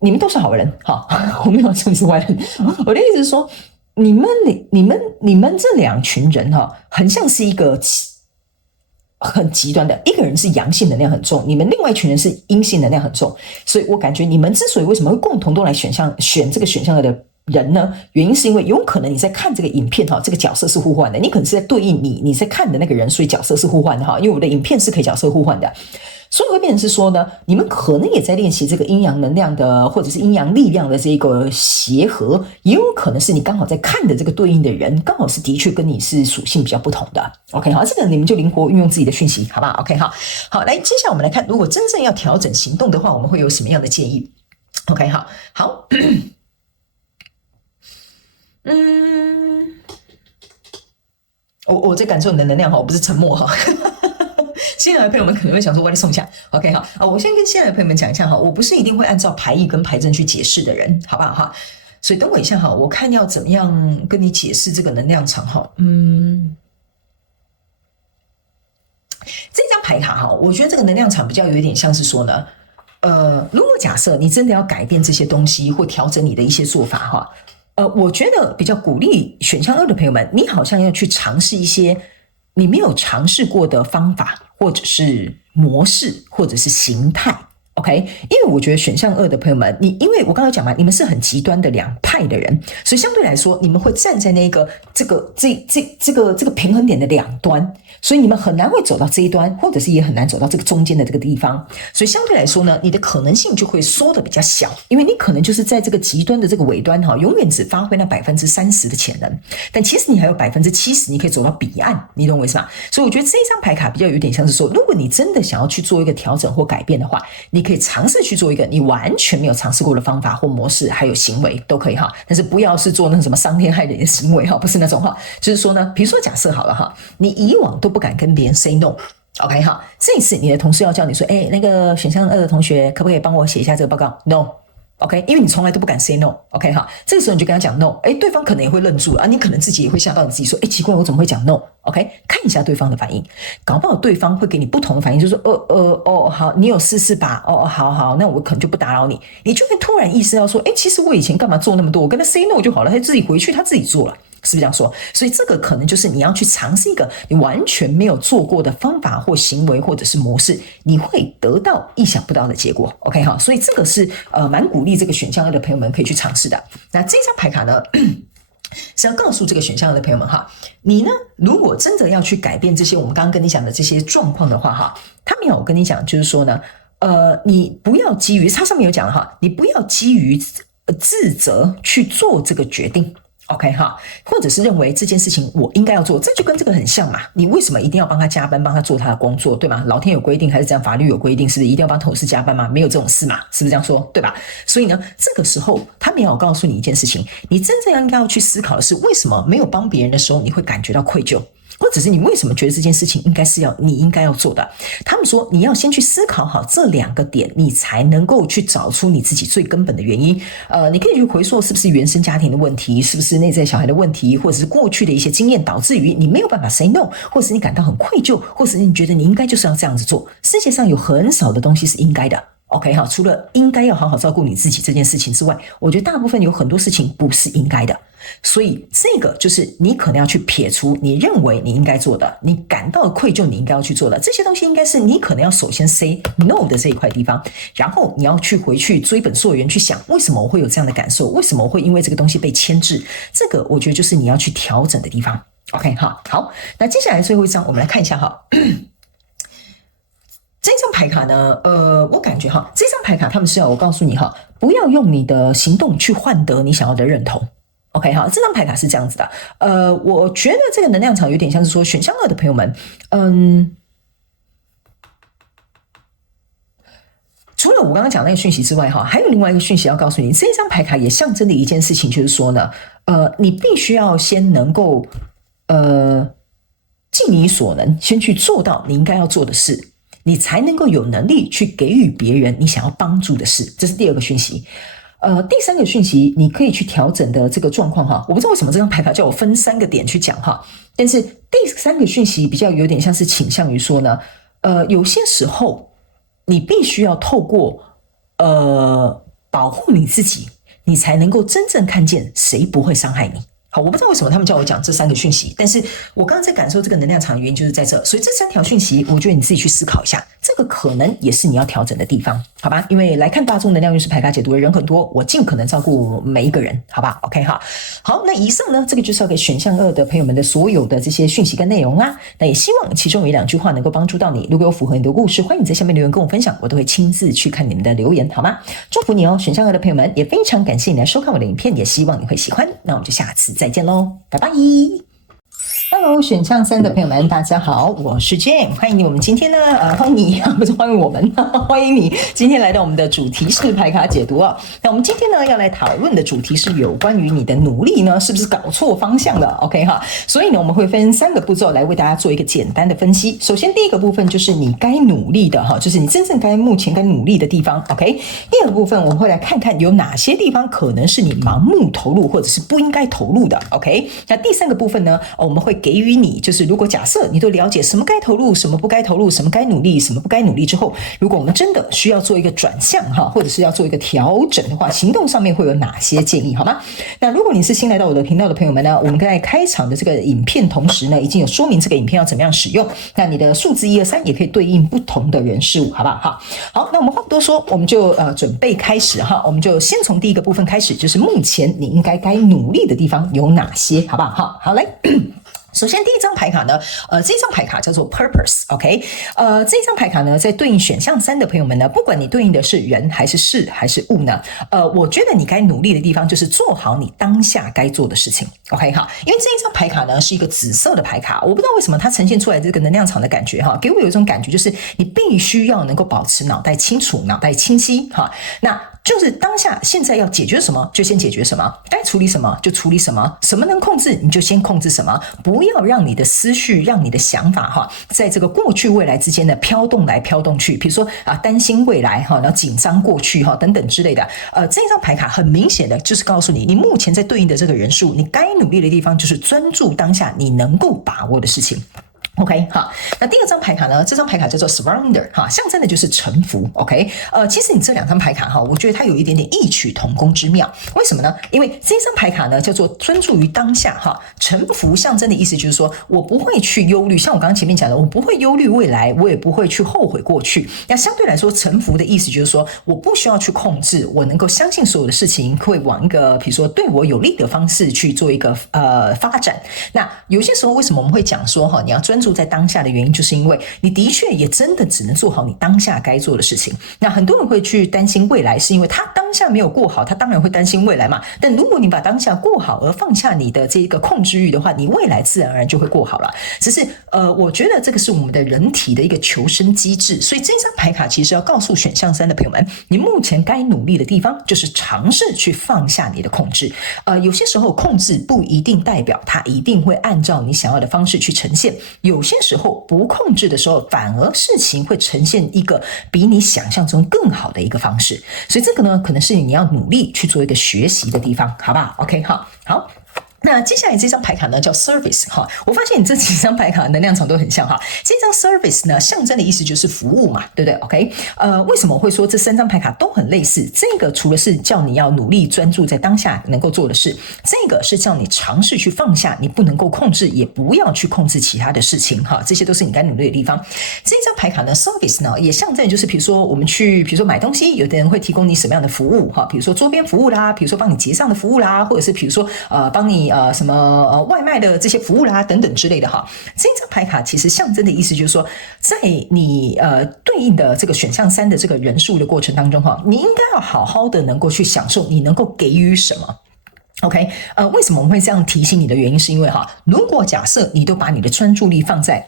你们都是好人哈，我没有说你是坏人。我的意思是说，你们这两群人哈，很像是一个很极端的，一个人是阳性能量很重，你们另外一群人是阴性能量很重，所以我感觉你们之所以为什么会共同都来选这个选项的人呢？原因是因为有可能你在看这个影片哈，这个角色是互换的，你可能是在对应你在看的那个人，所以角色是互换的哈。因为我的影片是可以角色互换的，所以会变成是说呢，你们可能也在练习这个阴阳能量的或者是阴阳力量的这个协和，也有可能是你刚好在看的这个对应的人，刚好是的确跟你是属性比较不同的。OK 好，这个你们就灵活运用自己的讯息，好不好 ？OK 好，来，接下来我们来看，如果真正要调整行动的话，我们会有什么样的建议 ？OK 好。我在感受你的能量哈，我不是沉默哈。新来的朋友们可能会想说，我来送下 ，OK 哈我先跟新来的朋友们讲一下哈，我不是一定会按照牌意跟牌阵去解释的人，好不好哈？所以等我一下哈，我看要怎么样跟你解释这个能量场哈。这张牌卡哈，我觉得这个能量场比较有一点像是说呢，如果假设你真的要改变这些东西或调整你的一些做法哈。我觉得比较鼓励选项2的朋友们，你好像要去尝试一些你没有尝试过的方法，或者是模式，或者是形态。OK， 因为我觉得选项2的朋友们，因为我刚才讲嘛，你们是很极端的两派的人，所以相对来说，你们会站在那个这个平衡点的两端，所以你们很难会走到这一端，或者是也很难走到这个中间的这个地方。所以相对来说呢，你的可能性就会缩得比较小，因为你可能就是在这个极端的这个尾端哈，永远只发挥那30%的潜能，但其实你还有70%你可以走到彼岸，你懂我意思吗？所以我觉得这一张牌卡比较有点像是说，如果你真的想要去做一个调整或改变的话，你可以尝试去做一个你完全没有尝试过的方法或模式，还有行为都可以哈，但是不要是做那什么伤天害理的行为哈，不是那种哈，就是说呢，比如说假设好了哈，你以往都不敢跟别人 say no。OK 哈，这一次你的同事要叫你说，那个选项2的同学，可不可以帮我写一下这个报告 ？No。OK， 因为你从来都不敢 say no。OK 哈，这个时候你就跟他讲 no， 对方可能也会愣住啊，你可能自己也会吓到你自己说，奇怪，我怎么会讲 no？OK， 看一下对方的反应，搞不好对方会给你不同的反应，就是说，好，你有试试吧，好，那我可能就不打扰你，你就会突然意识到说，其实我以前干嘛做那么多，我跟他 say no 就好了，他自己回去他自己做了。是不是这样说？所以这个可能就是你要去尝试一个你完全没有做过的方法或行为或者是模式，你会得到意想不到的结果。OK 哈，所以这个是蛮鼓励这个选项2的朋友们可以去尝试的。那这张牌卡呢是要告诉这个选项2的朋友们哈，你呢如果真的要去改变这些我们刚刚跟你讲的这些状况的话哈，他们要我跟你讲就是说呢，你不要基于他上面有讲了哈，你不要基于自责去做这个决定。OK 哈，或者是认为这件事情我应该要做，这就跟这个很像嘛。你为什么一定要帮他加班，帮他做他的工作，对吗？老天有规定还是这样？法律有规定，是不是一定要帮同事加班吗？没有这种事嘛，是不是这样说？对吧？所以呢，这个时候他没有告诉你一件事情，你真正应该要去思考的是，为什么没有帮别人的时候你会感觉到愧疚？或者是你为什么觉得这件事情你应该要做的？他们说你要先去思考好这2个点，你才能够去找出你自己最根本的原因。你可以去回溯是不是原生家庭的问题，是不是内在小孩的问题，或者是过去的一些经验导致于你没有办法 say no， 或者是你感到很愧疚，或者是你觉得你应该就是要这样子做。世界上有很少的东西是应该的。OK 哈，除了应该要好好照顾你自己这件事情之外，我觉得大部分有很多事情不是应该的，所以这个就是你可能要去撇除你认为你应该做的，你感到愧疚你应该要去做的这些东西，应该是你可能要首先 say no 的这一块地方，然后你要去回去追本溯源去想，为什么我会有这样的感受，为什么我会因为这个东西被牵制，这个我觉得就是你要去调整的地方。OK 哈，好，那接下来最后一张我们来看一下哈。这张牌卡呢，我感觉哈，这张牌卡他们是要我告诉你哈，不要用你的行动去换得你想要的认同。OK 哈，这张牌卡是这样子的，我觉得这个能量场有点像是说选项2的朋友们，除了我刚刚讲那个讯息之外哈，还有另外一个讯息要告诉你，这张牌卡也象征的一件事情就是说呢，你必须要先能够尽你所能，先去做到你应该要做的事。你才能够有能力去给予别人你想要帮助的事，这是第2个讯息。第3个讯息，你可以去调整的这个状况哈，我不知道为什么这张牌卡叫我分3个点去讲哈，但是第3个讯息比较有点像是倾向于说呢，有些时候你必须要透过保护你自己，你才能够真正看见谁不会伤害你。好，我不知道为什么他们叫我讲这3个讯息，但是我刚刚在感受这个能量场的原因就是在这，所以这3条讯息，我觉得你自己去思考一下，这个可能也是你要调整的地方，好吧？因为来看大众能量运势牌卡解读的人很多，我尽可能照顾每一个人，好吧 ？OK 哈，好，那以上呢，这个就是要给选项2的朋友们的所有的这些讯息跟内容啊，那也希望其中有1-2句话能够帮助到你，如果有符合你的故事，欢迎你在下面留言跟我分享，我都会亲自去看你们的留言，好吗？祝福你哦，选项2的朋友们，也非常感谢你来收看我的影片，也希望你会喜欢，那我们就下次再见喽，拜拜。Hello， 选项3的朋友们，大家好，我是 Jane， 欢迎你。我们今天呢，欢迎你，不是欢迎我们，欢迎你今天来到我们的主题式牌卡解读哦。那我们今天呢要来讨论的主题是有关于你的努力呢，是不是搞错方向了 ？OK 哈，所以呢，我们会分3个步骤来为大家做一个简单的分析。首先，第一个部分就是你该努力的哈，就是你真正目前该努力的地方。OK， 第二个部分我们会来看看有哪些地方可能是你盲目投入或者是不应该投入的。OK， 那第3个部分呢，我们会给予你，就是如果假设你都了解什么该投入，什么不该投入，什么该努力，什么不该努力之后，如果我们真的需要做一个转向哈，或者是要做一个调整的话，行动上面会有哪些建议，好吗？那如果你是新来到我的频道的朋友们呢，我们在开场的这个影片同时呢，已经有说明这个影片要怎么样使用，那你的数字1、2、3也可以对应不同的人事物，好不好？好，那我们话不多说，我们就准备开始哈，我们就先从第一个部分开始，就是目前你应该努力的地方有哪些，好不好？好，来。首先第一张牌卡呢，这张牌卡叫做 Purpose，OK，这张牌卡呢，在对应选项3的朋友们呢，不管你对应的是人还是事还是物呢，我觉得你该努力的地方就是做好你当下该做的事情 ，OK 哈，因为这一张牌卡呢是一个紫色的牌卡，我不知道为什么它呈现出来这个能量场的感觉哈，给我有一种感觉就是你必须要能够保持脑袋清楚、脑袋清晰哈，那就是当下现在要解决什么就先解决什么，该处理什么就处理什么，什么能控制你就先控制什么，不要让你的思绪、让你的想法哈，在这个过去未来之间的飘动来飘动去，比如说担心未来哈，然后紧张过去哈等等之类的。这张牌卡很明显的就是告诉你，你目前在对应的这个人数，你该努力的地方就是专注当下你能够把握的事情。OK 好，那第二张牌卡呢？这张牌卡叫做 Surrender 哈，象征的就是臣服。OK， 其实你这2张牌卡哈，我觉得它有一点点异曲同工之妙。为什么呢？因为这张牌卡呢叫做专注于当下哈，臣服象征的意思就是说我不会去忧虑，像我刚刚前面讲的，我不会忧虑未来，我也不会去后悔过去。那相对来说，臣服的意思就是说我不需要去控制，我能够相信所有的事情会往一个比如说对我有利的方式去做一个发展。那有些时候为什么我们会讲说哈，你要专注在当下的原因，就是因为你的确也真的只能做好你当下该做的事情。那很多人会去担心未来，是因为他当下没有过好，他当然会担心未来嘛。但如果你把当下过好，而放下你的这个控制欲的话，你未来自然而然就会过好了。只是我觉得这个是我们的人体的一个求生机制，所以这张牌卡其实要告诉选项3的朋友们，你目前该努力的地方就是尝试去放下你的控制。有些时候控制不一定代表它一定会按照你想要的方式去呈现，有些时候不控制的时候，反而事情会呈现一个比你想象中更好的一个方式。所以这个呢，可能是你要努力去做一个学习的地方，好不好 ？OK， 好。那接下来这张牌卡呢叫 Service 哈，我发现你这几张牌卡能量场都很像哈。这张 Service 呢，象征的意思就是服务嘛，对不对 ？OK， 为什么会说这3张牌卡都很类似？这个除了是叫你要努力专注在当下能够做的事，这个是叫你尝试去放下你不能够控制，也不要去控制其他的事情哈，这些都是你该努力的地方。这张牌卡呢 Service 呢，也象征就是比如说我们去，比如说买东西，有的人会提供你什么样的服务哈，比如说桌边服务啦，比如说帮你结账的服务啦，或者是比如说帮你什么外卖的这些服务啦等等之类的哈。这张牌卡其实象征的意思就是说，在你对应的这个选项3的这个人数的过程当中哈，你应该要好好的能够去享受你能够给予什么。OK， 为什么我们会这样提醒你的原因是因为哈，如果假设你都把你的专注力放在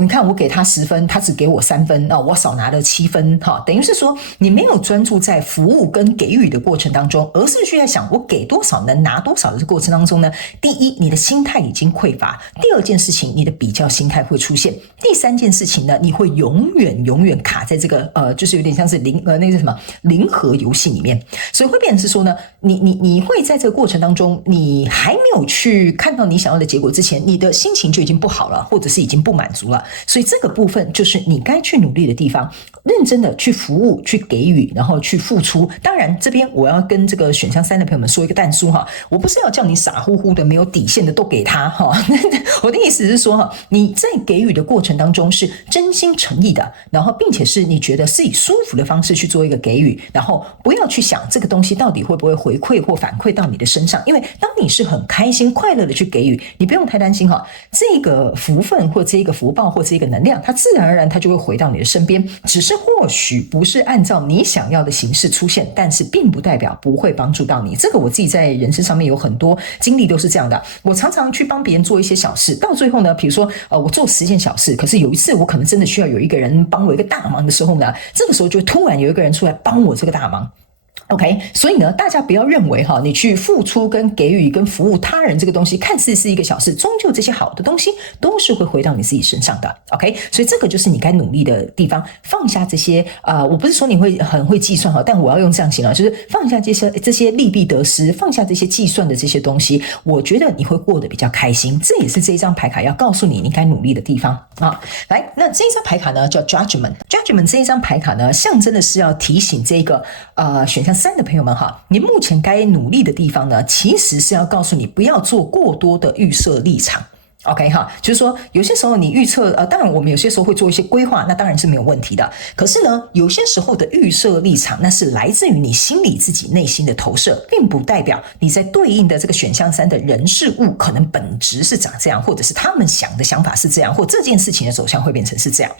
你看我给他10分，他只给我3分，我少拿了7分哈，等于是说你没有专注在服务跟给予的过程当中，而是去在想我给多少能拿多少的这个过程当中呢，第一，你的心态已经匮乏；第二件事情，你的比较心态会出现；第三件事情呢，你会永远卡在这个就是有点像是那个什么零和游戏里面，所以会变成是说呢，你会在这个过程当中，你还没有去看到你想要的结果之前，你的心情就已经不好了，或者是已经不满足了。所以这个部分就是你该去努力的地方，认真的去服务、去给予，然后去付出。当然，这边我要跟这个选项3的朋友们说一个但书哈，我不是要叫你傻乎乎的、没有底线的都给他哈。我的意思是说哈，你在给予的过程当中是真心诚意的，然后并且是你觉得是以舒服的方式去做一个给予，然后不要去想这个东西到底会不会回馈或反馈到你的身上，因为当你是很开心、快乐的去给予，你不用太担心哈，这个福分或这个福报或这个能量，它自然而然它就会回到你的身边，只是或许不是按照你想要的形式出现，但是并不代表不会帮助到你。这个我自己在人生上面有很多经历都是这样的，我常常去帮别人做一些小事，到最后呢，比如说我做10件小事，可是有一次我可能真的需要有一个人帮我一个大忙的时候呢，这个时候就突然有一个人出来帮我这个大忙。OK， 所以呢，大家不要认为哈，你去付出跟给予跟服务他人这个东西看似是一个小事，终究这些好的东西都是会回到你自己身上的。OK， 所以这个就是你该努力的地方，放下这些我不是说你会很会计算哈，但我要用这样形容，就是放下这些利弊得失，放下这些计算的这些东西，我觉得你会过得比较开心。这也是这一张牌卡要告诉你你该努力的地方啊。来，那这一张牌卡呢叫 Judgment 这一张牌卡呢，象征的是要提醒这个选项3的朋友们哈，你目前该努力的地方呢，其实是要告诉你不要做过多的预设立场。OK 哈，就是说有些时候你预测当然我们有些时候会做一些规划，那当然是没有问题的。可是呢，有些时候的预设立场，那是来自于你心里自己内心的投射，并不代表你在对应的这个选项3的人事物可能本质是长这样，或者是他们想的想法是这样，或这件事情的走向会变成是这样。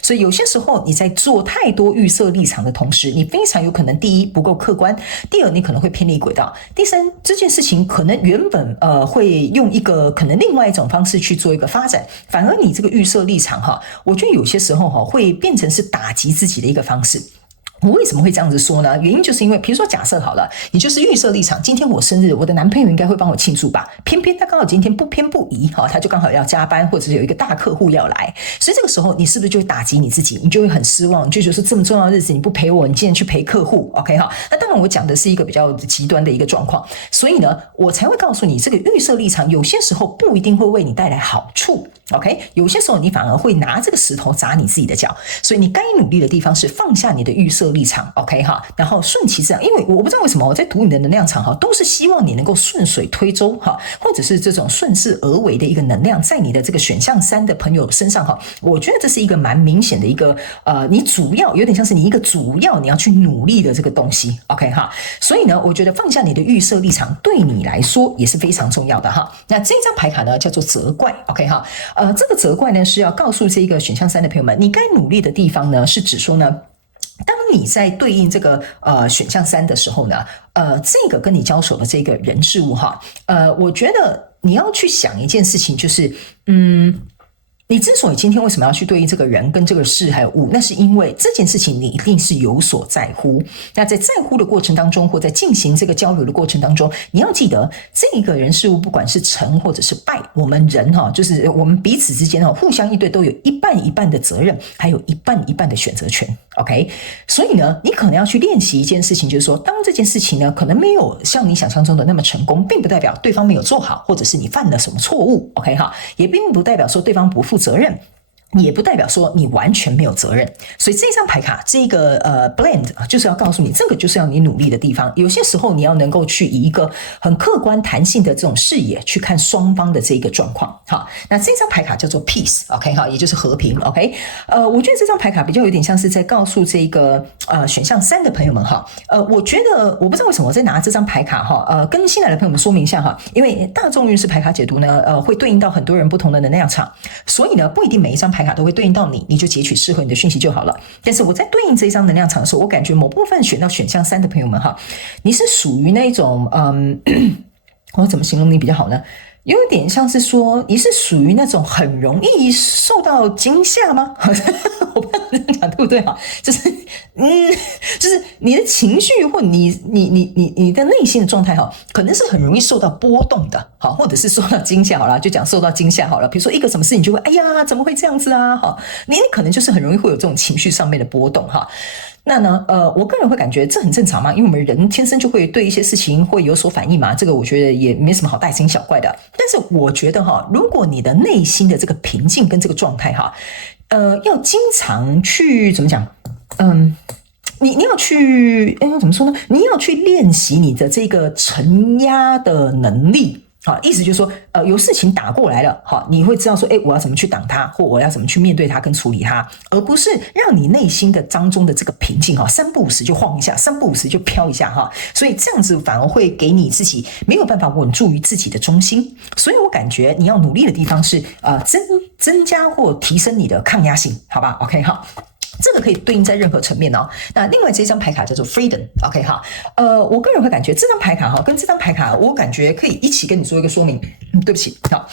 所以有些时候你在做太多预设立场的同时，你非常有可能第一不够客观，第二你可能会偏离轨道，第三这件事情可能原本会用一个可能另外一种方式去做一个发展，反而你这个预设立场哈，我觉得有些时候哈会变成是打击自己的一个方式。我为什么会这样子说呢？原因就是因为比如说假设好了，你就是预设立场，今天我生日，我的男朋友应该会帮我庆祝吧，偏偏他刚好今天不偏不倚，他就刚好要加班，或者是有一个大客户要来，所以这个时候你是不是就会打击你自己，你就会很失望，就觉得说这么重要的日子你不陪我，你今天去陪客户 OK 哈？那当然我讲的是一个比较极端的一个状况，所以呢我才会告诉你，这个预设立场有些时候不一定会为你带来好处 OK， 有些时候你反而会拿这个石头砸你自己的脚，所以你该努力的地方是放下你的预设立场 OK 哈，然后顺其自然。因为我不知道为什么我在读你的能量场哈，都是希望你能够顺水推舟哈，或者是这种顺势而为的一个能量，在你的这个选项3的朋友身上哈，我觉得这是一个蛮明显的一个你主要有点像是你一个主要你要去努力的这个东西 OK 哈，所以呢，我觉得放下你的预设立场对你来说也是非常重要的哈。那这张牌卡呢叫做责怪 OK 哈，这个责怪呢是要告诉这个选项3的朋友们，你该努力的地方呢是指说呢，当你在对应这个选项3的时候呢，这个跟你交手的这个人事物哈，我觉得你要去想一件事情，就是你之所以今天为什么要去对应这个人跟这个事还有物，那是因为这件事情你一定是有所在乎。那在在乎的过程当中，或在进行这个交流的过程当中，你要记得这个人事物不管是成或者是败，我们人就是我们彼此之间互相应对都有一半一半的责任，还有一半一半的选择权。OK， 所以呢，你可能要去练习一件事情，就是说，当这件事情呢可能没有像你想象中的那么成功，并不代表对方没有做好，或者是你犯了什么错误。OK 哈，也并不代表说对方不负责任。也不代表说你完全没有责任，所以这张牌卡这个blend 就是要告诉你，这个就是要你努力的地方。有些时候你要能够去以一个很客观弹性的这种视野去看双方的这个状况。好，那这张牌卡叫做 peace， OK 哈，也就是和平。OK， 我觉得这张牌卡比较有点像是在告诉这个选项3的朋友们哈，我觉得我不知道为什么我在拿这张牌卡哈，跟新来的朋友们说明一下哈，因为大众运势牌卡解读呢，会对应到很多人不同的能量场，所以呢不一定每一张牌卡都会对应到你，你就截取适合你的讯息就好了。但是我在对应这一张能量场的时候，我感觉某部分选到选项3的朋友们哈，你是属于那种我怎么形容你比较好呢？有点像是说你是属于那种很容易受到惊吓吗？我不知道这样讲对不对哈？就是你的情绪或你的内心的状态哈，可能是很容易受到波动的，好，或者是受到惊吓好了，就讲受到惊吓好了。比如说一个什么事情就会哎呀怎么会这样子啊？哈，你可能就是很容易会有这种情绪上面的波动哈。那呢，我个人会感觉这很正常嘛，因为我们人天生就会对一些事情会有所反应嘛，这个我觉得也没什么好大惊小怪的。但是我觉得哈，如果你的内心的这个平静跟这个状态哈，要经常去怎么讲，你要去，要怎么说呢？你要去练习你的这个承压的能力。好，意思就是说，有事情打过来了，好，你会知道说，我要怎么去挡它，或我要怎么去面对它跟处理它，而不是让你内心的当中的这个平静哈，三不五时就晃一下，三不五时就飘一下哈，所以这样子反而会给你自己没有办法稳住于自己的中心，所以我感觉你要努力的地方是增加或提升你的抗压性，好吧 ？OK 哈。这个可以对应在任何层面哦。那另外这张牌卡叫做 Freedom，OK 哈，我个人会感觉这张牌卡哈跟这张牌卡，我感觉可以一起跟你做一个说明。对不起，好，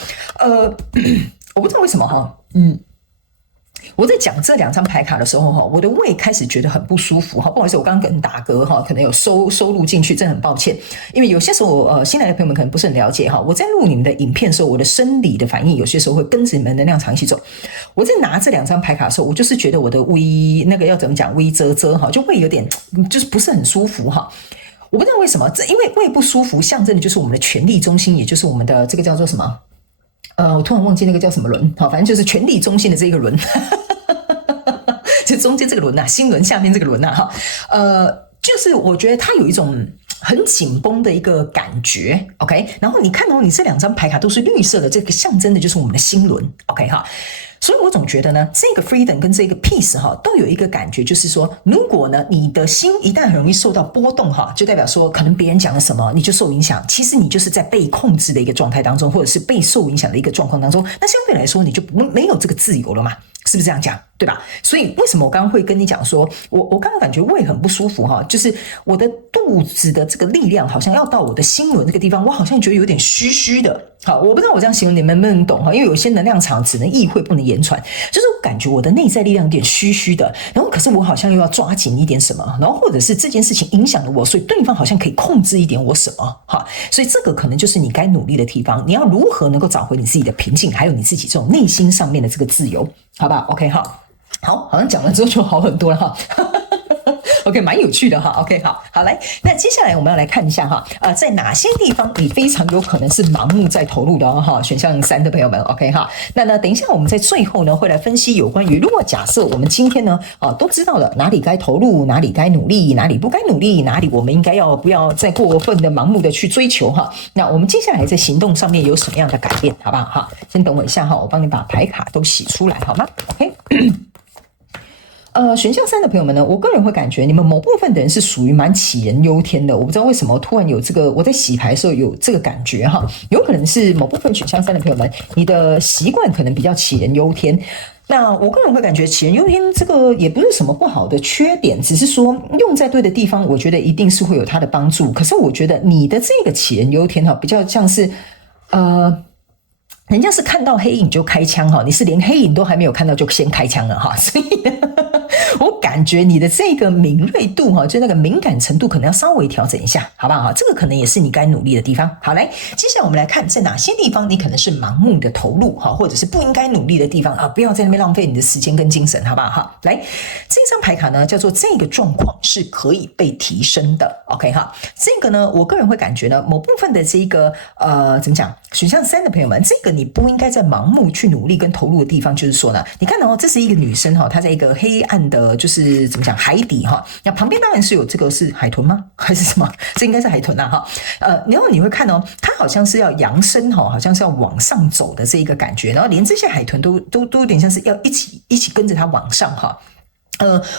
我不知道为什么哈，我在讲这2张牌卡的时候哈，我的胃开始觉得很不舒服哈，不好意思，我刚刚跟打嗝哈，可能有收录进去，真的很抱歉。因为有些时候新来的朋友们可能不是很了解哈，我在录你们的影片的时候，我的生理的反应有些时候会跟着你们能量场一起走。我在拿这2张牌卡的时候，我就是觉得我的胃那个要怎么讲，胃啧哈，就会有点就是不是很舒服哈。我不知道为什么，因为胃不舒服象征的就是我们的权力中心，也就是我们的这个叫做什么？我突然忘记那个叫什么轮，好，反正就是权力中心的这个轮。就中间这个轮啊，心轮下面这个轮啊，哈，就是我觉得它有一种很紧绷的一个感觉 ，OK。然后你看到你这2张牌卡都是绿色的，这个象征的就是我们的心轮 ，OK 哈。所以我总觉得呢，这个 freedom 跟这个 peace 哈，都有一个感觉，就是说，如果呢你的心一旦很容易受到波动哈，就代表说可能别人讲了什么你就受影响，其实你就是在被控制的一个状态当中，或者是被受影响的一个状况当中，那相对来说你就没有这个自由了嘛。是不是这样讲，对吧？所以为什么我刚刚会跟你讲说，我刚刚感觉胃很不舒服哈，就是我的肚子的这个力量好像要到我的心轮这个地方，我好像觉得有点虚虚的。好，我不知道我这样形容你们能不能懂哈，因为有些能量场只能意会不能言传，就是我感觉我的内在力量有点虚虚的，然后可是我好像又要抓紧一点什么，然后或者是这件事情影响了我，所以对方好像可以控制一点我什么哈，所以这个可能就是你该努力的地方，你要如何能够找回你自己的平静，还有你自己这种内心上面的这个自由。好吧 ，OK 哈，好像讲完之后就好很多了哈。OK， 蛮有趣的哈。OK， 好来，那接下来我们要来看一下哈，在哪些地方你非常有可能是盲目在投入的哈。选项3的朋友们 ，OK 哈。那呢，等一下我们在最后呢会来分析有关于，如果假设我们今天呢都知道了哪里该投入，哪里该努力，哪里不该努力，哪里我们应该不要再过分的盲目的去追求哈。那我们接下来在行动上面有什么样的改变，好不好哈？先等我一下哈，我帮你把牌卡都洗出来好吗 ？OK。选项3的朋友们呢，我个人会感觉你们某部分的人是属于蛮杞人忧天的，我不知道为什么突然有这个，我在洗牌的时候有这个感觉哈，有可能是某部分选项3的朋友们，你的习惯可能比较杞人忧天。那我个人会感觉杞人忧天这个也不是什么不好的缺点，只是说用在对的地方，我觉得一定是会有它的帮助。可是我觉得你的这个杞人忧天比较像是人家是看到黑影就开枪你是连黑影都还没有看到就先开枪了所以我感觉你的这个敏锐度就那个敏感程度可能要稍微调整一下，好不好？这个可能也是你该努力的地方。好，来，接下来我们来看在哪些地方你可能是盲目的投入或者是不应该努力的地方不要在那边浪费你的时间跟精神，好不好？来，这张牌卡呢叫做这个状况是可以被提升的 ，OK 哈？这个呢，我个人会感觉呢，某部分的这个怎么讲？选项3的朋友们，这个你不应该在盲目去努力跟投入的地方，就是说呢，你看这是一个女生她在一个黑暗的，就是怎么讲海底那旁边当然是有这个是海豚吗？还是什么？这应该是海豚然后你会看它好像是要扬升好像是要往上走的这一个感觉，然后连这些海豚都有点像是要一起跟着它往上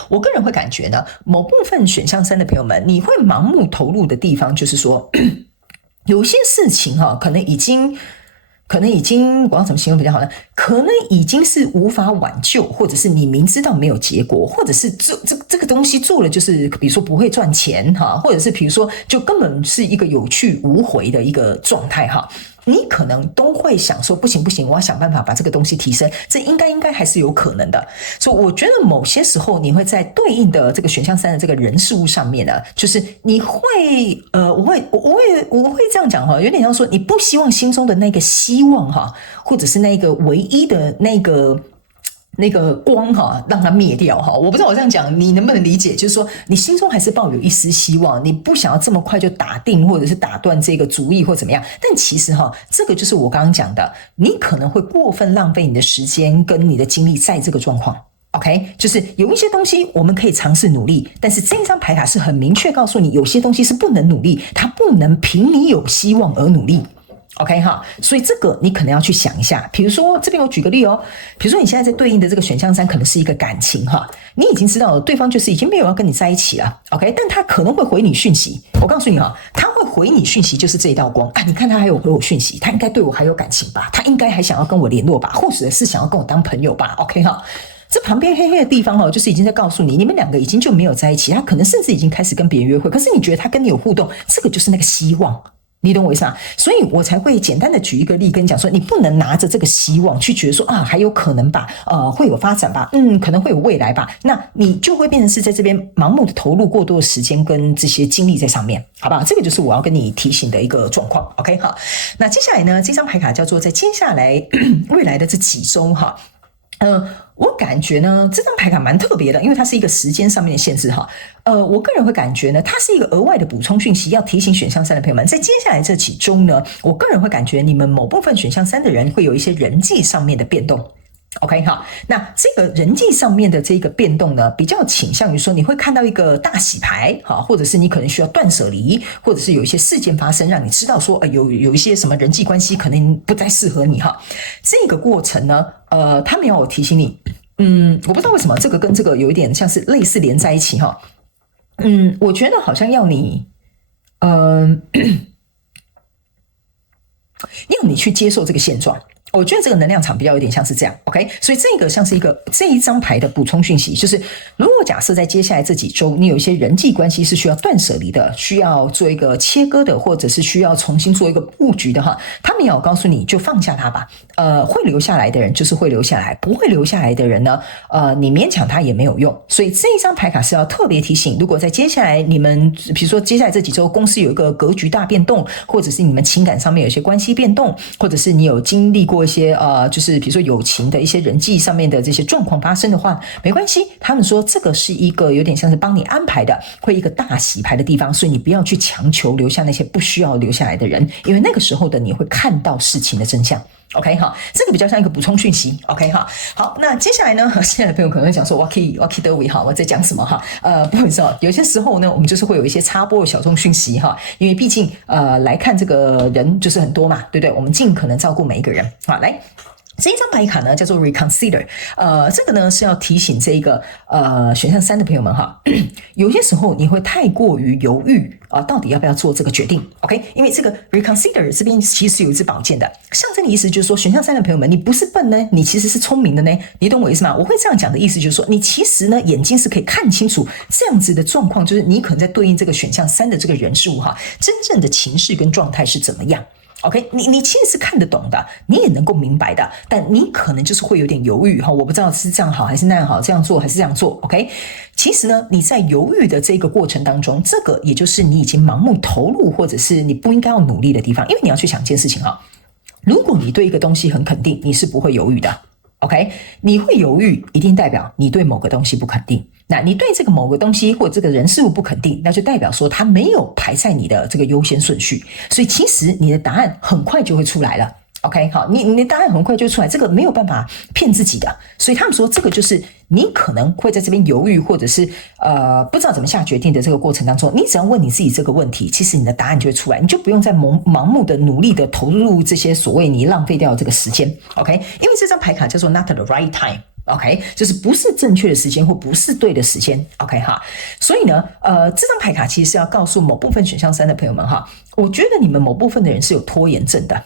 我个人会感觉呢，某部分选项3的朋友们，你会盲目投入的地方，就是说。有些事情可能已经我要怎么形容比较好呢？可能已经是无法挽救，或者是你明知道没有结果，或者是这个东西做了就是比如说不会赚钱或者是比如说就根本是一个有去无回的一个状态你可能都会想说不行，我要想办法把这个东西提升，这应该还是有可能的。所以我觉得某些时候你会在对应的这个选项3的这个人事物上面呢，就是你会我会这样讲有点像说你不希望心中的那个希望或者是那个唯一的那个光让它灭掉我不知道我这样讲你能不能理解，就是说你心中还是抱有一丝希望，你不想要这么快就打定或者是打断这个主意或怎么样，但其实这个就是我刚刚讲的，你可能会过分浪费你的时间跟你的精力在这个状况。OK， 就是有一些东西我们可以尝试努力，但是这张牌卡是很明确告诉你，有些东西是不能努力，它不能凭你有希望而努力。OK 所以这个你可能要去想一下，比如说这边我举个例比如说你现在在对应的这个选项3可能是一个感情你已经知道了对方就是已经没有要跟你在一起了 OK， 但他可能会回你讯息，我告诉你他会回你讯息就是这一道光你看他还有回我讯息，他应该对我还有感情吧，他应该还想要跟我联络吧，或者是想要跟我当朋友吧 OK 这旁边黑黑的地方就是已经在告诉你，你们两个已经就没有在一起，他可能甚至已经开始跟别人约会，可是你觉得他跟你有互动，这个就是那个希望，你懂我意思所以我才会简单的举一个例跟你讲说，你不能拿着这个希望去觉得说还有可能吧，会有发展吧，可能会有未来吧，那你就会变成是在这边盲目的投入过多的时间跟这些精力在上面，好不好？这个就是我要跟你提醒的一个状况 OK 好，那接下来呢，这张牌卡叫做在接下来未来的这几周我感觉呢，这张牌卡蛮特别的，因为它是一个时间上面的限制我个人会感觉呢，它是一个额外的补充讯息，要提醒选项3的朋友们，在接下来这几周呢，我个人会感觉你们某部分选项3的人会有一些人际上面的变动。OK 那这个人际上面的这个变动呢，比较倾向于说你会看到一个大洗牌或者是你可能需要断舍离，或者是有一些事件发生，让你知道说有一些什么人际关系可能不再适合你这个过程呢，他们要我提醒你，我不知道为什么这个跟这个有一点像是类似连在一起我觉得好像要你要你去接受这个现状。我觉得这个能量场比较有点像是这样 OK， 所以这个像是这一张牌的补充讯息，就是如果假设在接下来这几周你有一些人际关系是需要断舍离的，需要做一个切割的，或者是需要重新做一个布局的他们也要告诉你就放下它吧，会留下来的人就是会留下来，不会留下来的人呢你勉强他也没有用，所以这一张牌卡是要特别提醒，如果在接下来你们比如说接下来这几周公司有一个格局大变动，或者是你们情感上面有一些关系变动，或者是你有经历过一些就是比如说友情的一些人际上面的这些状况发生的话，没关系，他们说这个是一个有点像是帮你安排的，会一个大洗牌的地方，所以你不要去强求留下那些不需要留下来的人，因为那个时候的你会看到事情的真相。OK 这个比较像一个补充讯息 OK 好，那接下来呢，现在的朋友可能会讲说我可以得位我在讲什么不好意思有些时候呢我们就是会有一些插播的小众讯息因为毕竟来看这个人就是很多嘛，对不对？我们尽可能照顾每一个人来这一张牌卡呢叫做 reconsider，这个呢是要提醒这个选项3的朋友们哈，有些时候你会太过于犹豫到底要不要做这个决定 ，OK？ 因为这个 reconsider 这边其实有一支宝剑的，象征的意思就是说，选项3的朋友们，你不是笨呢，你其实是聪明的呢，你懂我意思吗？我会这样讲的意思就是说，你其实呢眼睛是可以看清楚这样子的状况，就是你可能在对应这个选项3的这个人事物哈，真正的情绪跟状态是怎么样。OK， 你其实是看得懂的，你也能够明白的，但你可能就是会有点犹豫哈，我不知道是这样好还是那样好，这样做还是这样做 ，OK？ 其实呢，你在犹豫的这个过程当中，这个也就是你已经盲目投入，或者是你不应该要努力的地方，因为你要去想一件事情哈，如果你对一个东西很肯定，你是不会犹豫的。OK， 你会犹豫，一定代表你对某个东西不肯定。那你对这个某个东西或这个人事物不肯定，那就代表说它没有排在你的这个优先顺序。所以其实你的答案很快就会出来了。OK， 好，你的答案很快就出来，这个没有办法骗自己的。所以他们说这个就是你可能会在这边犹豫，或者是不知道怎么下决定的这个过程当中，你只要问你自己这个问题，其实你的答案就会出来，你就不用再盲目的努力的投入这些所谓你浪费掉的这个时间。OK， 因为这张牌卡叫做 Not the right time。OK， 就是不是正确的时间或不是对的时间 ，OK 哈，所以呢，这张牌卡其实是要告诉某部分选项3的朋友们哈，我觉得你们某部分的人是有拖延症的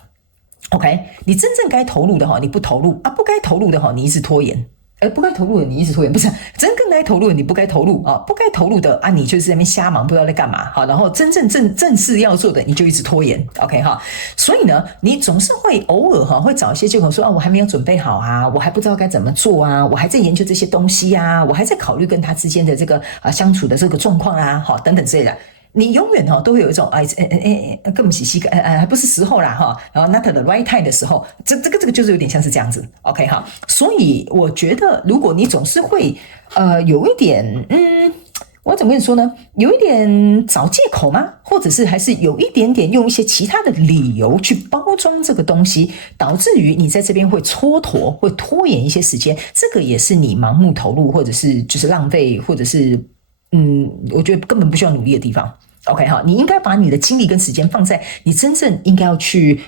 ，OK， 你真正该投入的哈，你不投入啊，不该投入的哈，你一直拖延。不该投入的你一直拖延，不是真正该投入的你不该投入啊，不该投入的啊，你就是在那边瞎忙，不知道在干嘛好，然后真正正事要做的你就一直拖延 ，OK 哈，所以呢，你总是会偶尔哈会找一些借口说啊，我还没有准备好啊，我还不知道该怎么做啊，我还在研究这些东西啊，我还在考虑跟他之间的这个相处的这个状况啊，好等等之类的。你永远都会有一种根本还不是时候啦哈，然后 not the right time 的时候，这个就是有点像是这样子 ，OK 哈，所以我觉得如果你总是会有一点我怎么跟你说呢？有一点找借口吗？或者是还是有一点点用一些其他的理由去包装这个东西，导致于你在这边会蹉跎，会拖延一些时间，这个也是你盲目投入，或者是就是浪费，或者是我觉得根本不需要努力的地方。OK 哈，你应该把你的精力跟时间放在你真正应该要去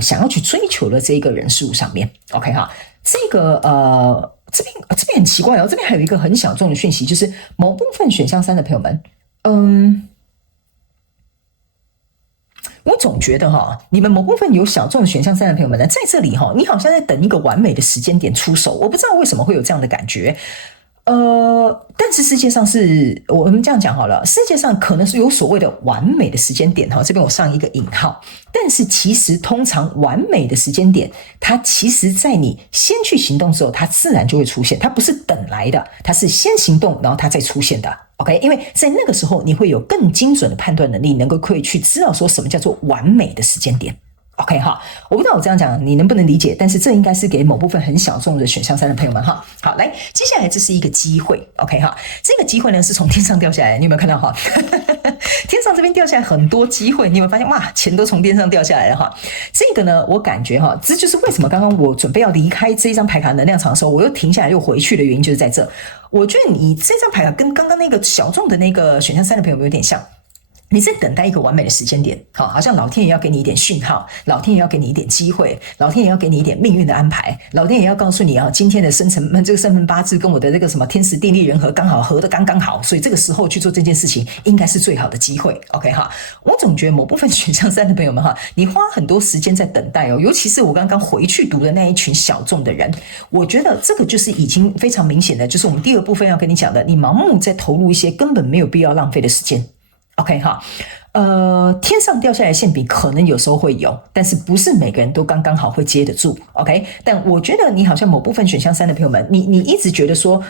想要去追求的这个人事物上面。OK 哈，这个这边很奇怪哦，这边还有一个很小众的讯息，就是某部分选项3的朋友们，我总觉得哈，你们某部分有小众的选项3的朋友们呢，在这里哈，你好像在等一个完美的时间点出手，我不知道为什么会有这样的感觉。但是世界上是我们这样讲好了，世界上可能是有所谓的完美的时间点哈，这边我上一个引号。但是其实通常完美的时间点，它其实在你先去行动之后，它自然就会出现，它不是等来的，它是先行动然后它再出现的。OK， 因为在那个时候你会有更精准的判断能力，能够可以去知道说什么叫做完美的时间点。OK 哈，我不知道我这样讲你能不能理解，但是这应该是给某部分很小众的选项3的朋友们哈。好，来，接下来这是一个机会 ，OK 哈，这个机会呢是从天上掉下来的，你有没有看到哈？天上这边掉下来很多机会，你有没有发现哇，钱都从天上掉下来了哈？这个呢，我感觉哈，这就是为什么刚刚我准备要离开这一张牌卡能量场的时候，我又停下来又回去的原因，就是在这。我觉得你这张牌卡跟刚刚那个小众的那个选项3的朋友们有点像。你在等待一个完美的时间点，好像老天爷要给你一点讯号，老天爷要给你一点机会，老天爷要给你一点命运的安排，老天爷要告诉你今天的这个生辰八字跟我的这个什么天时地利人和刚好合的刚刚好，所以这个时候去做这件事情应该是最好的机会。OK 哈，我总觉得某部分选项3的朋友们哈，你花很多时间在等待尤其是我刚刚回去读的那一群小众的人，我觉得这个就是已经非常明显的，就是我们第二部分要跟你讲的，你盲目在投入一些根本没有必要浪费的时间。OK 哈，天上掉下来的馅饼可能有时候会有，但是不是每个人都刚刚好会接得住 OK， 但我觉得你好像某部分选项3的朋友们，你一直觉得说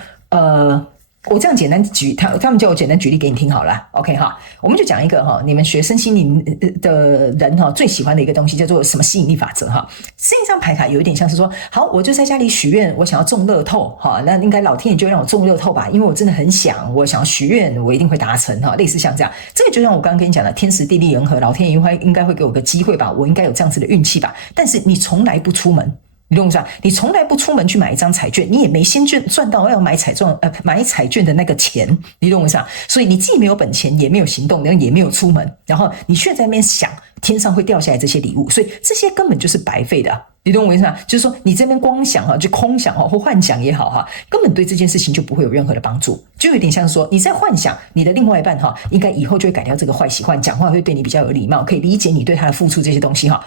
我这样简单举他们叫我简单举例给你听好了 OK 哈，我们就讲一个你们学身心灵的人最喜欢的一个东西叫做什么吸引力法则哈。这一张牌卡有一点像是说，好，我就在家里许愿，我想要中乐透哈，那应该老天爷就让我中乐透吧，因为我真的很想，我想要许愿，我一定会达成哈，类似像这样。这个就像我刚刚跟你讲的，天时地利人和，老天爷应该会给我个机会吧，我应该有这样子的运气吧，但是你从来不出门。你懂我意思吧？你从来不出门去买一张彩券，你也没先赚到要买彩券的那个钱，你懂我意思吧？所以你既没有本钱，也没有行动，也没有出门，然后你却在那边想天上会掉下来这些礼物，所以这些根本就是白费的。你懂我意思吗？就是说你这边光想哈，就空想哈或幻想也好哈，根本对这件事情就不会有任何的帮助，就有点像说你在幻想你的另外一半哈，应该以后就会改掉这个坏习惯，讲话会对你比较有礼貌，可以理解你对他的付出这些东西哈。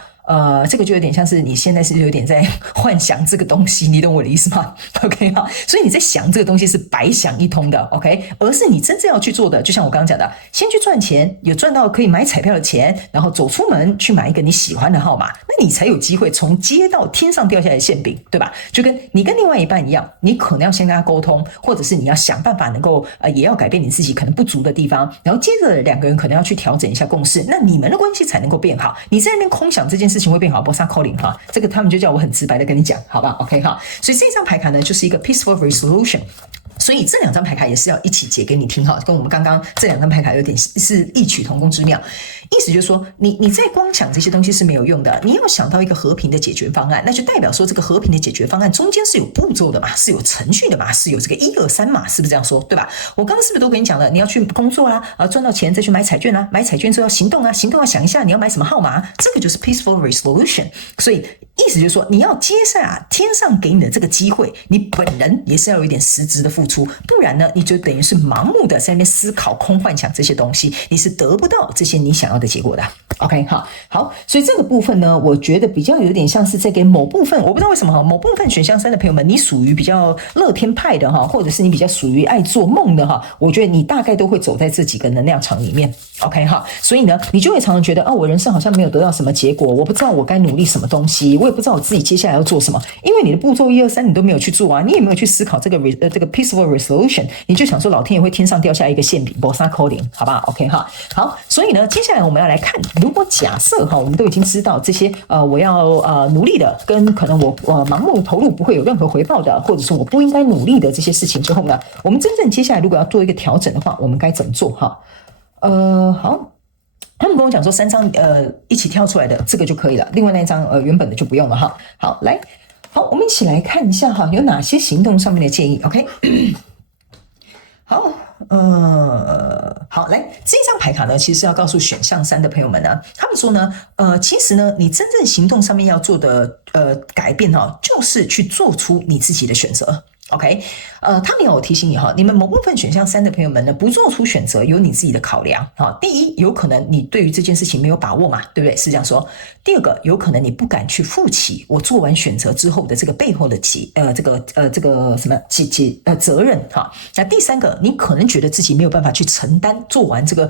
这个就有点像是你现在是有点在幻想这个东西，你懂我的意思吗 ？OK 哈，所以你在想这个东西是白想一通的 ，OK， 而是你真正要去做的，就像我刚刚讲的，先去赚钱，有赚到可以买彩票的钱，然后走出门去买一个你喜欢的号码，那你才有机会从接到天上掉下来的馅饼，对吧？就跟你跟另外一半一样，你可能要先跟他沟通，或者是你要想办法能够也要改变你自己可能不足的地方，然后接着两个人可能要去调整一下共识，那你们的关系才能够变好。你在那边空想这件事情会变好，不上 calling 哈，这个他们就叫我很直白的跟你讲，好吧 ？OK 哈，所以这张牌卡呢就是一个 peaceful resolution。所以这两张牌卡也是要一起解给你听哈，跟我们刚刚这两张牌卡有点是异曲同工之妙。意思就是说，你在光想这些东西是没有用的，你要想到一个和平的解决方案，那就代表说这个和平的解决方案中间是有步骤的嘛，是有程序的嘛，是有这个1、2、3嘛，是不是这样说？对吧？我刚刚是不是都跟你讲了？你要去工作啦，赚到钱再去买彩券啦，买彩券之后要行动啊，行动要想一下你要买什么号码，这个就是 peaceful resolution。所以意思就是说，你要接下天上给你的这个机会，你本人也是要有一点实质的付出，不然呢，你就等于是盲目的在那边思考、空幻想这些东西，你是得不到这些你想要的结果的。OK， 好，所以这个部分呢，我觉得比较有点像是在给某部分，我不知道为什么哈，某部分选项3的朋友们，你属于比较乐天派的哈，或者是你比较属于爱做梦的哈，我觉得你大概都会走在这几个能量场里面。OK 哈，所以呢，你就会常常觉得我人生好像没有得到什么结果，我不知道我该努力什么东西，我也不知道我自己接下来要做什么，因为你的步骤1、2、3你都没有去做啊，你也没有去思考这个 peaceful resolution， 你就想说老天爷会天上掉下一个馅饼，不撒扣零，好吧 ？OK 哈，好，所以呢，接下来我们要来看，如果假设哈，我们都已经知道这些我要努力的，跟可能我盲目投入不会有任何回报的，或者是我不应该努力的这些事情之后呢，我们真正接下来如果要做一个调整的话，我们该怎么做哈？好，他们跟我讲说3张一起跳出来的这个就可以了，另外那一张原本的就不用了哈。好，来，好，我们一起来看一下哈，有哪些行动上面的建议 ？OK， 好，好，来这张牌卡呢，其实要告诉选项3的朋友们呢，他们说呢，其实呢，你真正行动上面要做的改变哈，就是去做出你自己的选择。OK， 他们有提醒你哈，你们某部分选项3的朋友们呢，不做出选择，有你自己的考量哈。第一，有可能你对于这件事情没有把握嘛，对不对？是这样说。第二个，有可能你不敢去负起我做完选择之后的这个背后的这个什么责任哈。那第三个，你可能觉得自己没有办法去承担做完这个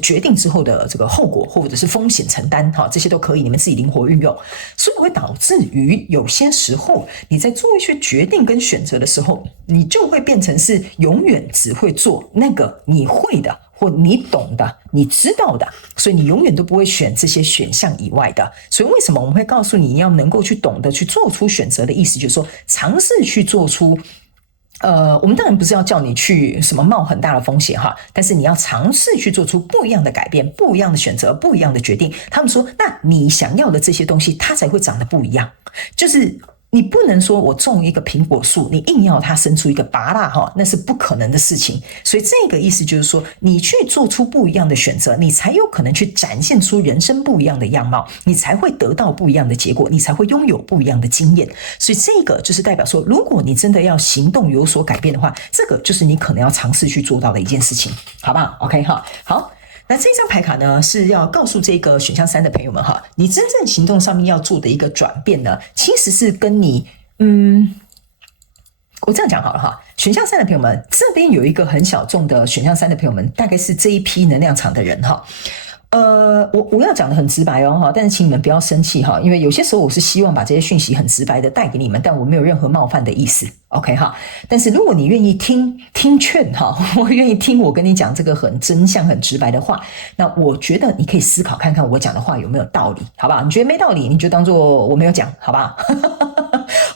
决定之后的这个后果或者是风险承担哈，这些都可以，你们自己灵活运用，所以会导致于有些时候你在做一些决定跟选择的时候，你就会变成是永远只会做那个你会的或你懂的你知道的，所以你永远都不会选这些选项以外的。所以为什么我们会告诉你要能够去懂得去做出选择的意思，就是说尝试去做出我们当然不是要叫你去什么冒很大的风险哈，但是你要尝试去做出不一样的改变、不一样的选择、不一样的决定。他们说，那你想要的这些东西，它才会长得不一样。就是你不能说我种一个苹果树，你硬要它生出一个芭乐哈，那是不可能的事情。所以这个意思就是说，你去做出不一样的选择，你才有可能去展现出人生不一样的样貌，你才会得到不一样的结果，你才会拥有不一样的经验。所以这个就是代表说，如果你真的要行动有所改变的话，这个就是你可能要尝试去做到的一件事情，好不好 ？OK 哈，好。那这张牌卡呢，是要告诉这个选项3的朋友们哈，你真正行动上面要做的一个转变呢，其实是跟你我这样讲好了哈，选项3的朋友们，这边有一个很小众的选项3的朋友们，大概是这一批能量场的人哈。我要讲的很直白哦哈，但是请你们不要生气哈，因为有些时候我是希望把这些讯息很直白的带给你们，但我没有任何冒犯的意思 ，OK 哈。但是如果你愿意听劝哈，我愿意听我跟你讲这个很真相、很直白的话，那我觉得你可以思考看看我讲的话有没有道理，好不好？你觉得没道理，你就当做我没有讲，好不好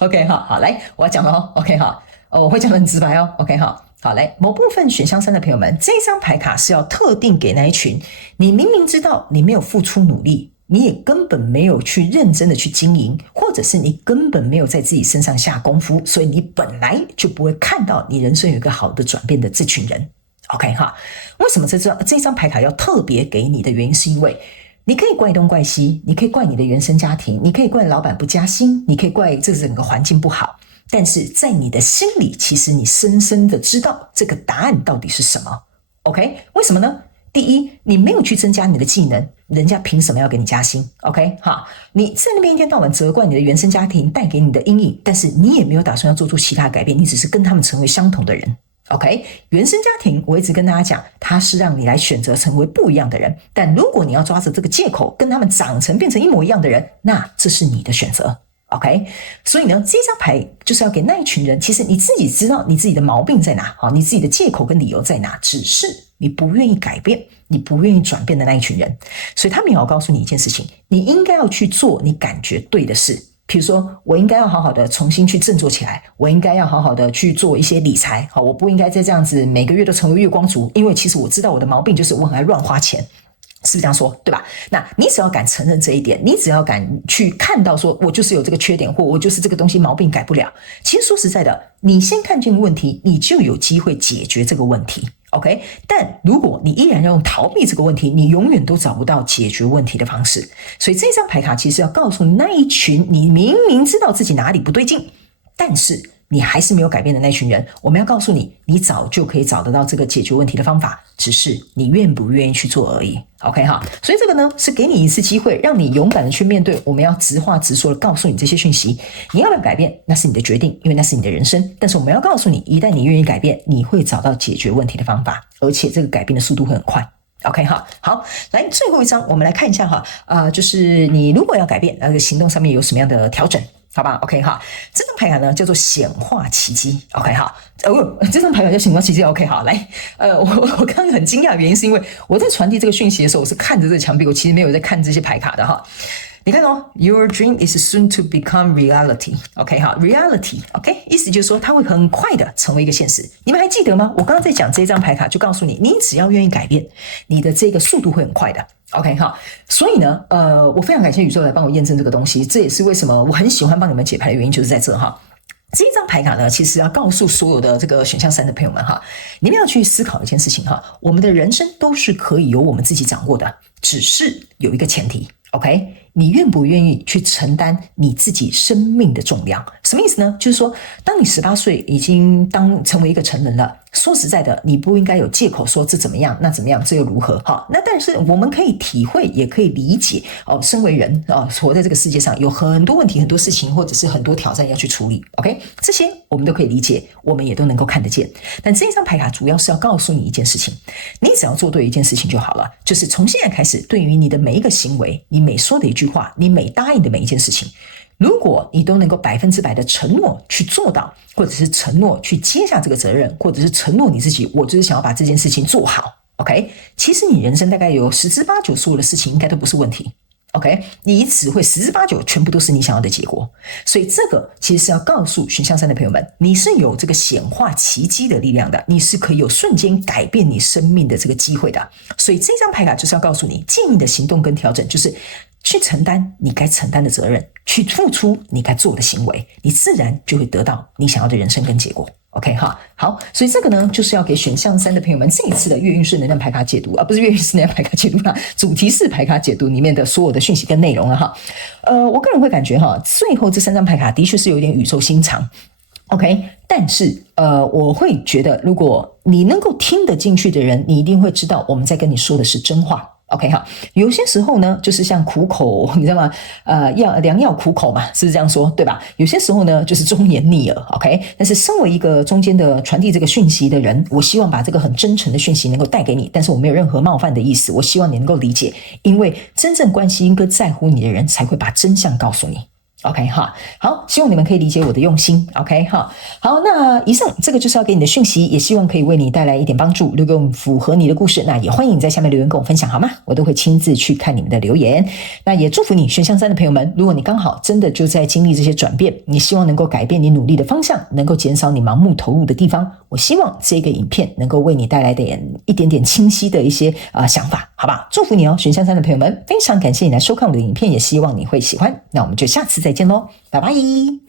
？OK 哈，好，来，我要讲了哦 ，OK 哈，我会讲得很直白哦 ，OK 哈。好，来，某部分选项3的朋友们，这张牌卡是要特定给那一群你明明知道你没有付出努力，你也根本没有去认真的去经营，或者是你根本没有在自己身上下功夫，所以你本来就不会看到你人生有一个好的转变的这群人。OK 哈，为什么这张牌卡要特别给你的原因，是因为你可以怪东怪西，你可以怪你的原生家庭，你可以怪老板不加薪，你可以怪这整个环境不好，但是在你的心里，其实你深深的知道这个答案到底是什么。 OK， 为什么呢？第一，你没有去增加你的技能，人家凭什么要给你加薪？ OK， 好，你在那边一天到晚责怪你的原生家庭带给你的阴影，但是你也没有打算要做出其他改变，你只是跟他们成为相同的人。OK， 原生家庭我一直跟大家讲，它是让你来选择成为不一样的人，但如果你要抓着这个借口跟他们长成变成一模一样的人，那这是你的选择。OK， 所以呢，这张牌就是要给那一群人，其实你自己知道你自己的毛病在哪，你自己的借口跟理由在哪，只是你不愿意改变，你不愿意转变的那一群人。所以他们也要告诉你一件事情，你应该要去做你感觉对的事。比如说，我应该要好好的重新去振作起来，我应该要好好的去做一些理财，我不应该再这样子每个月都成为月光族，因为其实我知道我的毛病就是我很爱乱花钱。是不是这样说，对吧？那你只要敢承认这一点，你只要敢去看到说我就是有这个缺点，或我就是这个东西毛病改不了，其实说实在的，你先看见问题，你就有机会解决这个问题。OK， 但如果你依然要用逃避这个问题，你永远都找不到解决问题的方式。所以这张牌卡其实要告诉那一群你明明知道自己哪里不对劲，但是你还是没有改变的那群人，我们要告诉你，你早就可以找得到这个解决问题的方法，只是你愿不愿意去做而已。OK 哈，所以这个呢是给你一次机会，让你勇敢的去面对。我们要直话直说的告诉你这些讯息，你要不要改变，那是你的决定，因为那是你的人生。但是我们要告诉你，一旦你愿意改变，你会找到解决问题的方法，而且这个改变的速度会很快。OK 哈，好，来最后一张，我们来看一下哈，就是你如果要改变，那个行动上面有什么样的调整？好吧 ，OK 哈，这张牌卡呢叫做显化奇迹 ，OK 哈，这张牌卡叫显化奇迹 ，OK 好，来，我刚刚很惊讶的原因是因为我在传递这个讯息的时候，我是看着这个墙壁，我其实没有在看这些牌卡的哈。你看哦 ，Your dream is soon to become reality，OK 哈 ，reality，OK， 意思就是说它会很快的成为一个现实。你们还记得吗？我刚刚在讲这张牌卡，就告诉你，你只要愿意改变，你的这个速度会很快的。OK 哈，所以呢，我非常感谢宇宙来帮我验证这个东西，这也是为什么我很喜欢帮你们解牌的原因，就是在这哈。这一张牌卡呢，其实要告诉所有的这个选项3的朋友们哈，你们要去思考一件事情哈，我们的人生都是可以由我们自己掌握的，只是有一个前提 ，OK， 你愿不愿意去承担你自己生命的重量？什么意思呢？就是说，当你18岁已经成为一个成人了。说实在的，你不应该有借口说这怎么样，那怎么样，这又如何？好，那但是我们可以体会，也可以理解哦。身为人活在这个世界上，有很多问题、很多事情，或者是很多挑战要去处理。OK， 这些我们都可以理解，我们也都能够看得见。但这一张牌卡主要是要告诉你一件事情，你只要做对一件事情就好了，就是从现在开始，对于你的每一个行为，你每说的一句话，你每答应的每一件事情。如果你都能够100%的承诺去做到，或者是承诺去接下这个责任，或者是承诺你自己，我就是想要把这件事情做好 ，OK？ 其实你人生大概有10之8九所有的事情应该都不是问题 ，OK？ 你只会10之8九全部都是你想要的结果，所以这个其实是要告诉选项3的朋友们，你是有这个显化奇迹的力量的，你是可以有瞬间改变你生命的这个机会的，所以这张牌卡就是要告诉你，建议的行动跟调整就是。去承担你该承担的责任，去付出你该做的行为，你自然就会得到你想要的人生跟结果。OK 哈，好，所以这个呢，就是要给选项3的朋友们这一次的月运势能量牌卡解读，不是月运势能量牌卡解读啦，主题式牌卡解读里面的所有的讯息跟内容了哈。我个人会感觉哈，最后这3张牌卡的确是有点宇宙心肠。OK， 但是我会觉得，如果你能够听得进去的人，你一定会知道我们在跟你说的是真话。OK 哈，有些时候呢，就是像苦口，你知道吗？良药苦口嘛，是不是这样说，对吧？有些时候呢，就是忠言逆耳。OK， 但是身为一个中间的传递这个讯息的人，我希望把这个很真诚的讯息能够带给你，但是我没有任何冒犯的意思，我希望你能够理解，因为真正关心跟在乎你的人才会把真相告诉你。OK 哈，好，希望你们可以理解我的用心。OK 哈，好，那以上这个就是要给你的讯息，也希望可以为你带来一点帮助。如果符合你的故事，那也欢迎你在下面留言跟我分享，好吗？我都会亲自去看你们的留言。那也祝福你选项3的朋友们，如果你刚好真的就在经历这些转变，你希望能够改变你努力的方向，能够减少你盲目投入的地方，我希望这个影片能够为你带来一点点清晰的一些想法，好吧？祝福你哦，选项3的朋友们，非常感谢你来收看我的影片，也希望你会喜欢。那我们就下次再见咯，拜拜。